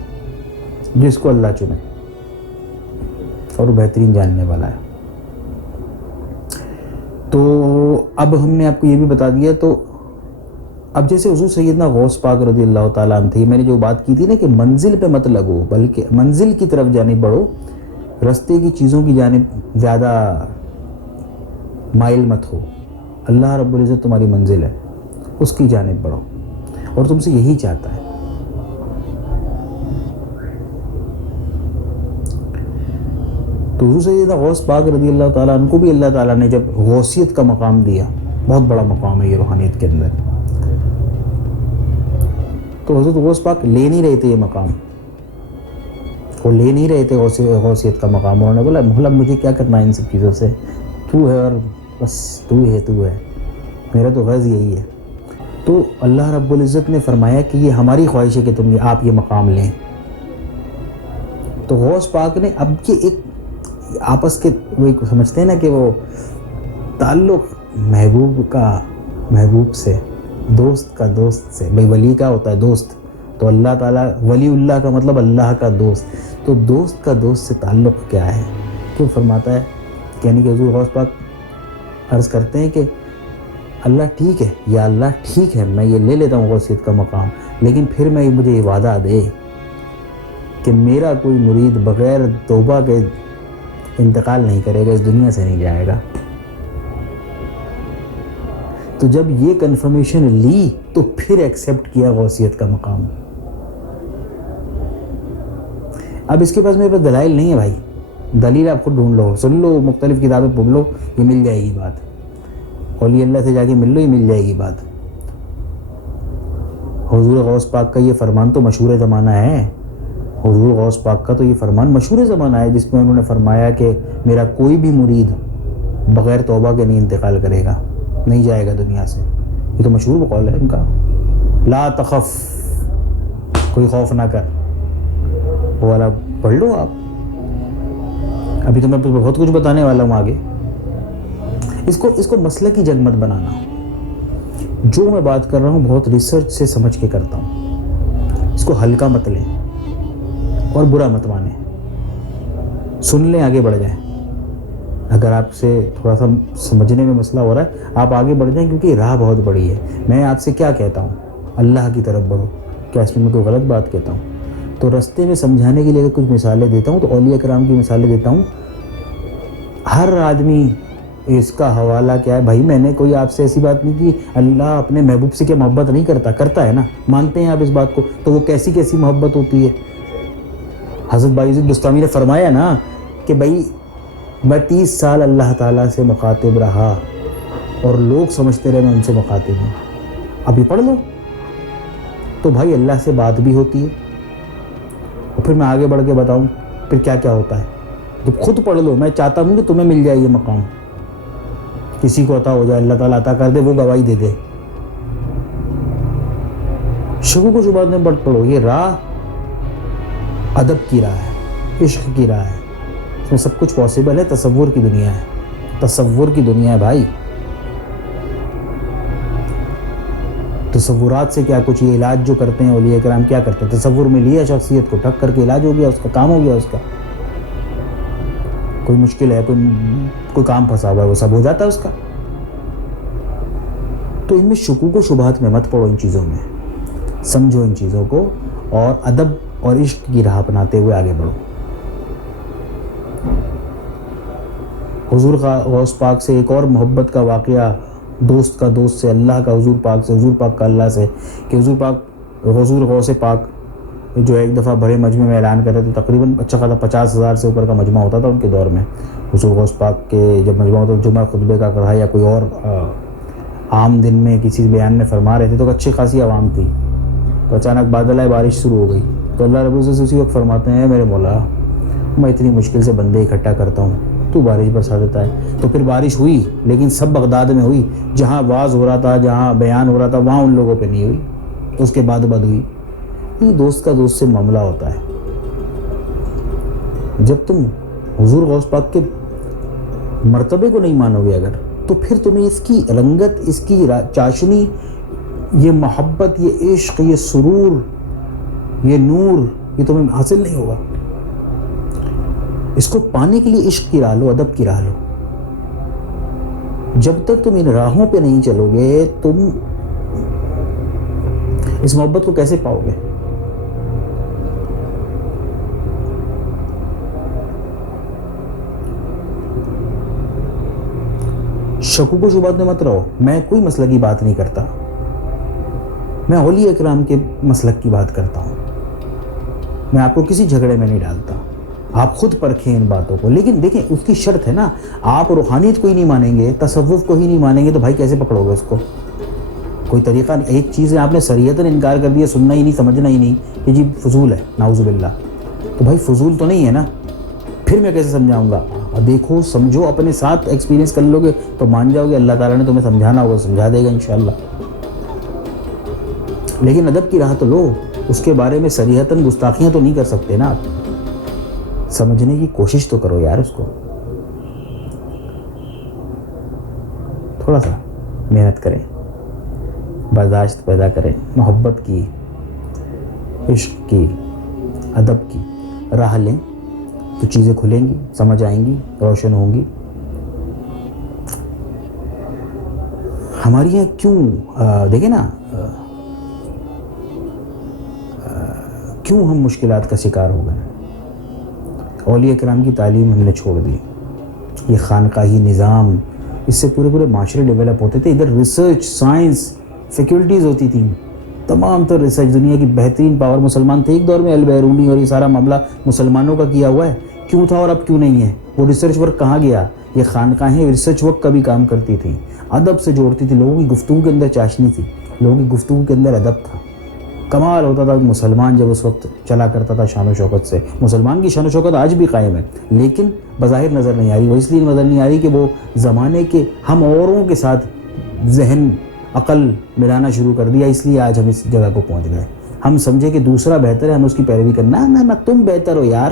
جس کو اللہ چنے, اور وہ بہترین جاننے والا ہے. تو اب ہم نے آپ کو یہ بھی بتا دیا. تو اب جیسے حضور سیدنا غوث پاک رضی اللہ تعالیٰ عنہ تھے, میں نے جو بات کی تھی نا کہ منزل پہ مت لگو بلکہ منزل کی طرف جانب بڑھو, رستے کی چیزوں کی جانب زیادہ مائل مت ہو. اللہ رب العزت تمہاری منزل ہے, اس کی جانب بڑھو, اور تم سے یہی چاہتا ہے. تو حضور سیدنا غوث پاک رضی اللہ تعالیٰ عنہ کو بھی اللہ تعالیٰ نے جب غوثیت کا مقام دیا, بہت بڑا مقام ہے یہ روحانیت کے اندر, تو حضرت غوث پاک لے نہیں رہے تھے یہ مقام, وہ لے نہیں رہے تھے غوثیت کا مقام. انہوں نے بولا مولا مجھے کیا کرنا ہے ان سب چیزوں سے, تو ہے اور بس تو ہے, میرا تو غرض یہی ہے. تو اللہ رب العزت نے فرمایا کہ یہ ہماری خواہش ہے کہ آپ یہ مقام لیں. تو غوث پاک نے اب یہ ایک آپس کے وہ سمجھتے ہیں نا کہ وہ تعلق محبوب سے, دوست کا دوست سے, بھائی ولی کا ہوتا ہے دوست, تو اللہ تعالیٰ ولی اللہ کا مطلب اللہ کا دوست. تو دوست کا دوست سے تعلق کیا ہے, کیوں فرماتا ہے, یعنی کہ حضور غوث پاک عرض کرتے ہیں کہ اللہ ٹھیک ہے, یا اللہ ٹھیک ہے میں یہ لے لیتا ہوں غوثیت کا مقام, لیکن پھر میں مجھے یہ وعدہ دے کہ میرا کوئی مرید بغیر توبہ کے انتقال نہیں کرے گا, اس دنیا سے نہیں جائے گا. تو جب یہ کنفرمیشن لی تو پھر ایکسیپٹ کیا غوثیت کا مقام. اب اس کے پاس میرے پاس دلائل نہیں ہے بھائی, دلیل آپ خود ڈھونڈ لو, سن لو, مختلف کتابیں پڑھ لو, یہ مل جائے گی بات. اولیاء اللہ سے جا کے مل لو, یہ مل جائے گی بات. حضور غوث پاک کا یہ فرمان تو مشہور زمانہ ہے, حضور غوث پاک کا تو یہ فرمان مشہور زمانہ ہے جس میں انہوں نے فرمایا کہ میرا کوئی بھی مرید بغیر توبہ کے نہیں انتقال کرے گا, نہیں جائے گا دنیا سے. یہ تو مشہور قول ہے ان کا, لا تخف, کوئی خوف نہ کر, وہ والا پڑھ لو آپ. ابھی تو میں بہت کچھ بتانے والا ہوں آگے. اس کو مسئلہ کی جنگ مت بنانا. جو میں بات کر رہا ہوں بہت ریسرچ سے سمجھ کے کرتا ہوں, اس کو ہلکا مت لیں اور برا مت مانیں. سن لیں, آگے بڑھ جائیں. اگر آپ سے تھوڑا سا سمجھنے میں مسئلہ ہو رہا ہے آپ آگے بڑھ جائیں, کیونکہ راہ بہت بڑی ہے. میں آپ سے کیا کہتا ہوں, اللہ کی طرف بڑھو, کیا اس میں کوئی غلط بات کہتا ہوں؟ تو رستے میں سمجھانے کے لیے اگر کچھ مثالیں دیتا ہوں تو اولیاء کرام کی مثالیں دیتا ہوں. ہر آدمی اس کا حوالہ کیا ہے بھائی؟ میں نے کوئی آپ سے ایسی بات نہیں کی. اللہ اپنے محبوب سے کیا محبت نہیں کرتا؟ کرتا ہے نا. مانتے ہیں آپ اس بات کو؟ تو وہ کیسی کیسی محبت ہوتی ہے؟ حضرت بایزید بستامی نے فرمایا نا کہ بھائی میں 30 سال اللہ تعالیٰ سے مخاطب رہا اور لوگ سمجھتے رہے میں ان سے مخاطب ہوں. ابھی پڑھ لو تو بھائی اللہ سے بات بھی ہوتی ہے. اور پھر میں آگے بڑھ کے بتاؤں پھر کیا کیا ہوتا ہے. جب خود پڑھ لو. میں چاہتا ہوں کہ تمہیں مل جائے یہ مقام, کسی کو عطا ہو جائے, اللہ تعالیٰ عطا کر دے, وہ گواہی دے دے. شکوک و شبہات میں بڑھ پڑھو. یہ راہ ادب کی راہ ہے, عشق کی راہ ہے. اس میں سب کچھ پاسبل ہے. تصور کی دنیا ہے, تصور کی دنیا ہے بھائی. تصورات سے کیا کچھ, یہ علاج جو کرتے ہیں اولیاء کرام کیا کرتے ہیں؟ تصور میں لیا شخصیت کو, ٹھک کر کے علاج ہو گیا, اس کا کام ہو گیا. اس کا کوئی مشکل ہے, کوئی کام پھنسا ہوا ہے, وہ سب ہو جاتا ہے اس کا. تو ان میں شکوک و شبہات میں مت پڑو. ان چیزوں میں سمجھو ان چیزوں کو, اور ادب اور عشق کی راہ اپناتے ہوئے آگے بڑھو. حضور غوث پاک سے ایک اور محبت کا واقعہ, دوست کا دوست سے, اللہ کا حضور پاک سے, حضور پاک کا اللہ سے, کہ حضور غوث پاک جو ایک دفعہ بڑے مجمع میں اعلان کر رہے تھے. تقریباً اچھا خاصا 50,000 سے اوپر کا مجمع ہوتا تھا ان کے دور میں. حضور غوث پاک کے جب مجمع ہوتا جمعہ خطبے کا کڑھا یا کوئی اور عام دن میں کسی بیان میں فرما رہے تھے تو اچھی خاصی عوام تھی. تو اچانک بادل آئے, بارش شروع ہو گئی. تو اللہ رب العزت اسی وقت فرماتے ہیں, میرے مولا میں اتنی مشکل سے بندے اکٹھا کرتا ہوں, تو بارش برسا دیتا ہے. تو پھر بارش ہوئی, لیکن سب بغداد میں ہوئی. جہاں واعظ ہو رہا تھا, جہاں بیان ہو رہا تھا, وہاں ان لوگوں پہ نہیں ہوئی. تو اس کے بعد ہوئی. یہ دوست کا دوست سے معاملہ ہوتا ہے. جب تم حضور غوث پاک کے مرتبے کو نہیں مانو گے اگر, تو پھر تمہیں اس کی رنگت, اس کی چاشنی, یہ محبت, یہ عشق, یہ سرور, یہ نور, یہ تمہیں حاصل نہیں ہوگا. اس کو پانے کے لیے عشق کی راہ لو, ادب کی راہ لو. جب تک تم ان راہوں پہ نہیں چلو گے, تم اس محبت کو کیسے پاؤ گے؟ شکوک و شبہات میں مت رہو. میں کوئی مسلک کی بات نہیں کرتا, میں اولیاء کرام کے مسلک کی بات کرتا ہوں. میں آپ کو کسی جھگڑے میں نہیں ڈالتا. آپ خود پرکھیں ان باتوں کو. لیکن دیکھیں اس کی شرط ہے نا, آپ روحانیت کو ہی نہیں مانیں گے, تصوف کو ہی نہیں مانیں گے, تو بھائی کیسے پکڑو گے اس کو؟ کوئی طریقہ نہیں. ایک چیز ہے آپ نے صریحتاً انکار کر دیا, سننا ہی نہیں, سمجھنا ہی نہیں, کہ جی فضول ہے, نعوذ باللہ. تو بھائی فضول تو نہیں ہے نا, پھر میں کیسے سمجھاؤں گا؟ دیکھو سمجھو, اپنے ساتھ ایکسپیرینس کر لو گے تو مان جاؤ گے. اللہ تعالیٰ نے تمہیں سمجھانا ہوگا, سمجھا دے گا انشاءاللہ. لیکن ادب کی راہ تو لو. اس کے بارے میں صریحتاً گستاخیاں تو نہیں کر سکتے نا آپ. سمجھنے کی کوشش تو کرو یار. اس کو تھوڑا سا محنت کریں, برداشت پیدا کریں. محبت کی, عشق کی, ادب کی راہ لیں تو چیزیں کھلیں گی, سمجھ آئیں گی, روشن ہوں گی. ہماری یہاں کیوں دیکھیں نا, کیوں ہم مشکلات کا شکار ہو گئے؟ اولیاء کرام کی تعلیم ہم نے چھوڑ دی. یہ خانقاہی نظام, اس سے پورے معاشرے ڈیولپ ہوتے تھے. ادھر ریسرچ, سائنس, فیکلٹیز ہوتی تھیں, تمام تر ریسرچ, دنیا کی بہترین پاور مسلمان تھے ایک دور میں. البیرونی اور یہ سارا معاملہ مسلمانوں کا کیا ہوا ہے. کیوں تھا اور اب کیوں نہیں ہے؟ وہ ریسرچ ورک کہاں گیا؟ یہ خانقاہیں ریسرچ ورک کا بھی کام کرتی تھیں, ادب سے جوڑتی تھی. لوگوں کی گفتگو کے اندر چاشنی تھی, لوگوں کی گفتگو کے اندر ادب تھا. کمال ہوتا تھا مسلمان جب اس وقت چلا کرتا تھا شان و شوکت سے. مسلمان کی شان و شوکت آج بھی قائم ہے, لیکن بظاہر نظر نہیں آ رہی. وہ اس لیے نظر نہیں آ رہی کہ وہ زمانے کے ہم اوروں کے ساتھ ذہن, عقل ملانا شروع کر دیا. اس لیے آج ہم اس جگہ کو پہنچ گئے. ہم سمجھے کہ دوسرا بہتر ہے, ہم اس کی پیروی کرنا. نہ تم بہتر ہو یار.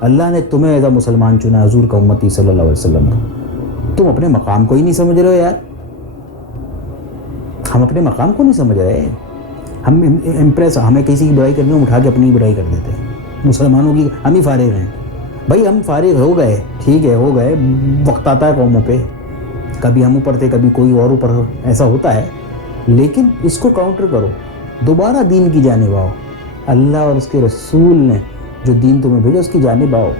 اللہ نے تمہیں ایسا مسلمان چنا, حضور کا امتی صلی اللہ علیہ وسلم. تم اپنے مقام کو ہی نہیں سمجھ رہے ہو یار. ہم اپنے مقام کو نہیں سمجھ رہے. ہم امپریس, ہمیں کسی کی برائی کرنی ہو, اٹھا کے اپنی برائی کر دیتے ہیں. مسلمانوں کی ہم ہی فارغ ہیں. بھائی ہم فارغ ہو گئے, ٹھیک ہے, ہو گئے. وقت آتا ہے قوموں پہ, کبھی ہم اوپر تھے, کبھی کوئی اور اوپر, ایسا ہوتا ہے. لیکن اس کو کاؤنٹر کرو, دوبارہ دین کی جانب آؤ. اللہ اور اس کے رسول نے جو دین تمہیں بھیجا اس کی جانب آؤ.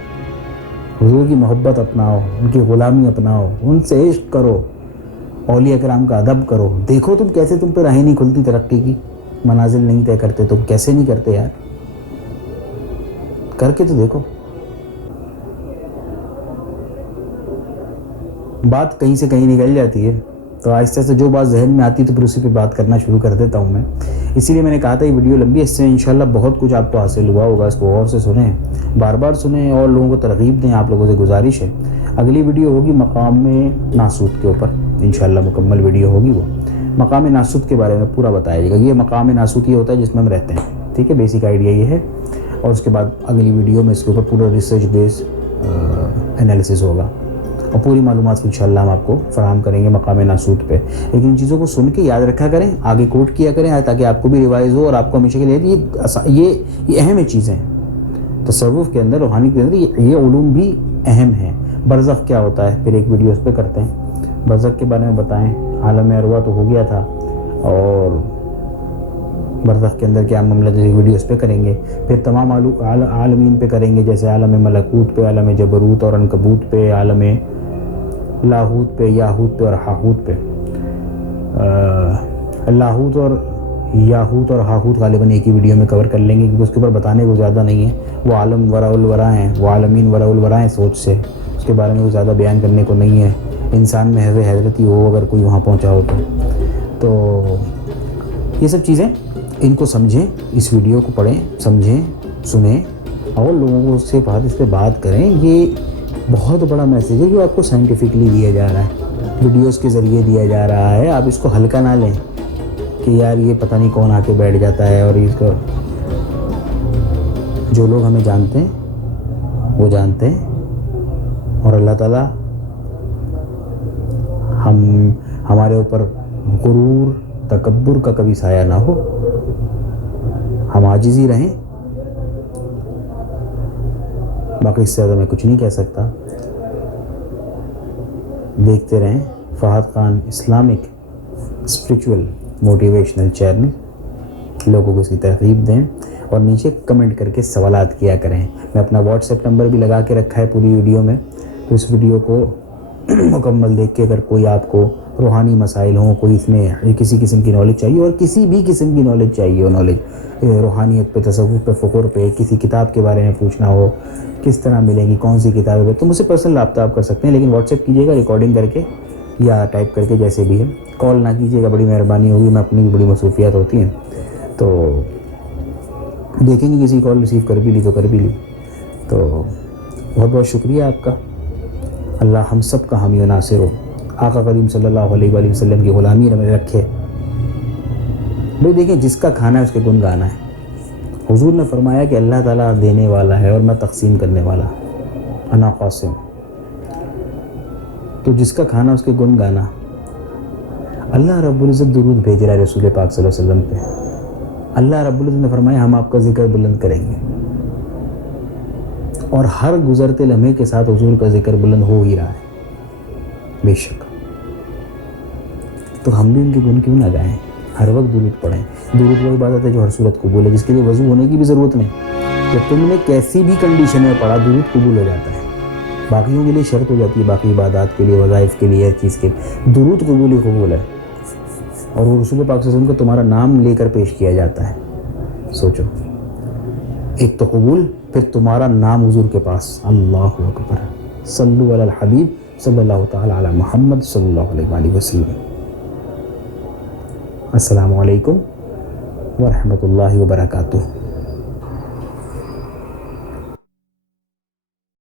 حضور کی محبت اپناؤ، ان کی غلامی اپناؤ، ان سے عشق کرو، اولیاء کرام کا ادب کرو. دیکھو تم کیسے تم پہ راہیں نہیں کھلتی ترقی کی، منازل نہیں طے کرتے، تم کیسے نہیں کرتے یار، کر کے تو دیکھو. بات کہیں سے کہیں نکل جاتی ہے، تو آہستہ سے جو بات ذہن میں آتی تو پھر اسی پہ بات کرنا شروع کر دیتا ہوں میں. اسی لیے میں نے کہا تھا یہ ویڈیو لمبی ہے، اس سے انشاءاللہ بہت کچھ آپ کو حاصل ہوا ہوگا. اس کو غور سے سنیں، بار بار سنیں اور لوگوں کو ترغیب دیں. آپ لوگوں سے گزارش ہے، اگلی ویڈیو ہوگی مقام ناسوت کے اوپر انشاءاللہ، مکمل ویڈیو ہوگی. وہ مقام ناسوت کے بارے میں پورا بتایا جائے گا. یہ مقام ناسوت یہ ہوتا ہے جس میں ہم رہتے ہیں، ٹھیک ہے، بیسک آئیڈیا یہ ہے. اور اس کے بعد اگلی ویڈیو میں اس کے اوپر پورا ریسرچ بیس انالیسس ہوگا اور پوری معلومات انشاءاللہ ہم آپ کو فراہم کریں گے مقام ناسوت پہ. لیکن ان چیزوں کو سن کے یاد رکھا کریں، آگے کوٹ کیا کریں تاکہ آپ کو بھی ریوائز ہو اور آپ کو ہمیشہ کے لیے یہ اہم چیزیں ہیں. تصوف کے اندر، روحانی کے اندر یہ علوم بھی اہم ہیں. برزخ کیا ہوتا ہے پھر ایک ویڈیو اس پہ کرتے ہیں. برزخ کے بارے میں بتائیں. عالم ارواح تو ہو گیا تھا، اور برزخ کے اندر کیا معاملہ جیسے ویڈیو اس پہ کریں گے. پھر تمام عالمین پہ کریں گے، جیسے عالم ملکوت پہ، عالم جبروت اور عنکبوت پہ، عالم لاہوت پہ، یاہوت پہ اور ہاہوت پہ. لاہوت اور یاہوت اور ہاہوت غالباً ایک ہی ویڈیو میں کور کر لیں گے، کیونکہ اس کے اوپر بتانے کو زیادہ نہیں ہے. وہ عالم وراء الورا ہیں، وہ عالمین وراء الورا ہیں سوچ سے، اس کے بارے میں وہ زیادہ بیان کرنے کو نہیں ہے. انسان میں حضرتی ہو اگر کوئی وہاں پہنچا ہو تو یہ سب چیزیں ان کو سمجھیں، اس ویڈیو کو پڑھیں، سمجھیں، سنیں اور لوگوں کو اس پہ بات کریں. یہ بہت بڑا میسیج ہے جو آپ کو سائنٹیفکلی دیا جا رہا ہے، ویڈیوز کے ذریعے دیا جا رہا ہے. آپ اس کو ہلکا نہ لیں کہ یار یہ پتہ نہیں کون آ کے بیٹھ جاتا ہے. اور اس کو جو لوگ ہمیں جانتے ہیں وہ جانتے ہیں، اور اللہ تعالیٰ ہمارے اوپر غرور تکبر کا کبھی سایہ نہ ہو. ہم عاجزی رہیں. باقی اس سے زیادہ میں کچھ نہیں کہہ سکتا. دیکھتے رہیں Fahad Khan Islamic spiritual motivational channel. لوگوں کو اس کی ترغیب دیں اور نیچے کمنٹ کر کے سوالات کیا کریں. میں اپنا واٹس ایپ نمبر بھی لگا کے رکھا ہے پوری ویڈیو میں، تو اس ویڈیو کو مکمل دیکھ کے اگر کوئی آپ کو روحانی مسائل ہوں، کوئی اس میں کسی قسم کی نالج چاہیے اور کسی بھی قسم کی نالج چاہیے ہو، نالج روحانیت پہ، تصوف پہ، فقر پہ، کسی کتاب کے بارے میں پوچھنا ہو، کس طرح ملیں گی، کون سی کتابیں، تو مجھ سے پرسنل رابطہ آپ کر سکتے ہیں. لیکن واٹس ایپ کیجیے گا ریکارڈنگ کر کے یا ٹائپ کر کے، جیسے بھی ہے. کال نہ کیجیے گا، بڑی مہربانی ہوگی. میں اپنی بھی بڑی مصروفیات ہوتی ہیں، تو دیکھیں گے کسی کال ریسیو کر بھی لی تو کر بھی لی. تو بہت بہت شکریہ آپ کا. اللہ ہم سب کا حامی و ناصر ہو. آقا کریم صلی اللہ علیہ وآلہ وسلم کی غلامی میں رکھے. بھائی دیکھیں، جس کا کھانا ہے اس کے گن گانا ہے. حضور نے فرمایا کہ اللہ تعالیٰ دینے والا ہے اور میں تقسیم کرنے والا، انا قاسم. تو جس کا کھانا اس کے گن گانا. اللہ رب العزت درود بھیج رہا ہے رسول پاک صلی اللہ علیہ وسلم پہ. اللہ رب العزت نے فرمایا ہم آپ کا ذکر بلند کریں گے، اور ہر گزرتے لمحے کے ساتھ حضور کا ذکر بلند ہو ہی رہا ہے بے شک. تو ہم بھی ان کے گن کیوں نہ گائیں، ہر وقت درود پڑھیں. درود وہ عبادت ہے جو ہر صورت قبول ہے، جس کے لیے وضو ہونے کی بھی ضرورت نہیں. جب تم نے کیسی بھی کنڈیشن میں پڑھا درود قبول ہو جاتا ہے. باقیوں کے لیے شرط ہو جاتی ہے، باقی عبادات کے لیے، وظائف کے لیے، ہر چیز کے لیے درود قبول ہی قبول ہے. اور وہ رسول پاک صلی اللہ علیہ وسلم کو تمہارا نام لے کر پیش کیا جاتا ہے. سوچو، ایک تو قبول، پھر تمہارا نام حضور کے پاس. اللہ اکبر. صلو علی الحبیب صلی اللہ تعالی علی محمد صلی اللہ علیہ وآلہ وسلم. السلام علیکم ورحمۃ اللہ وبرکاتہ.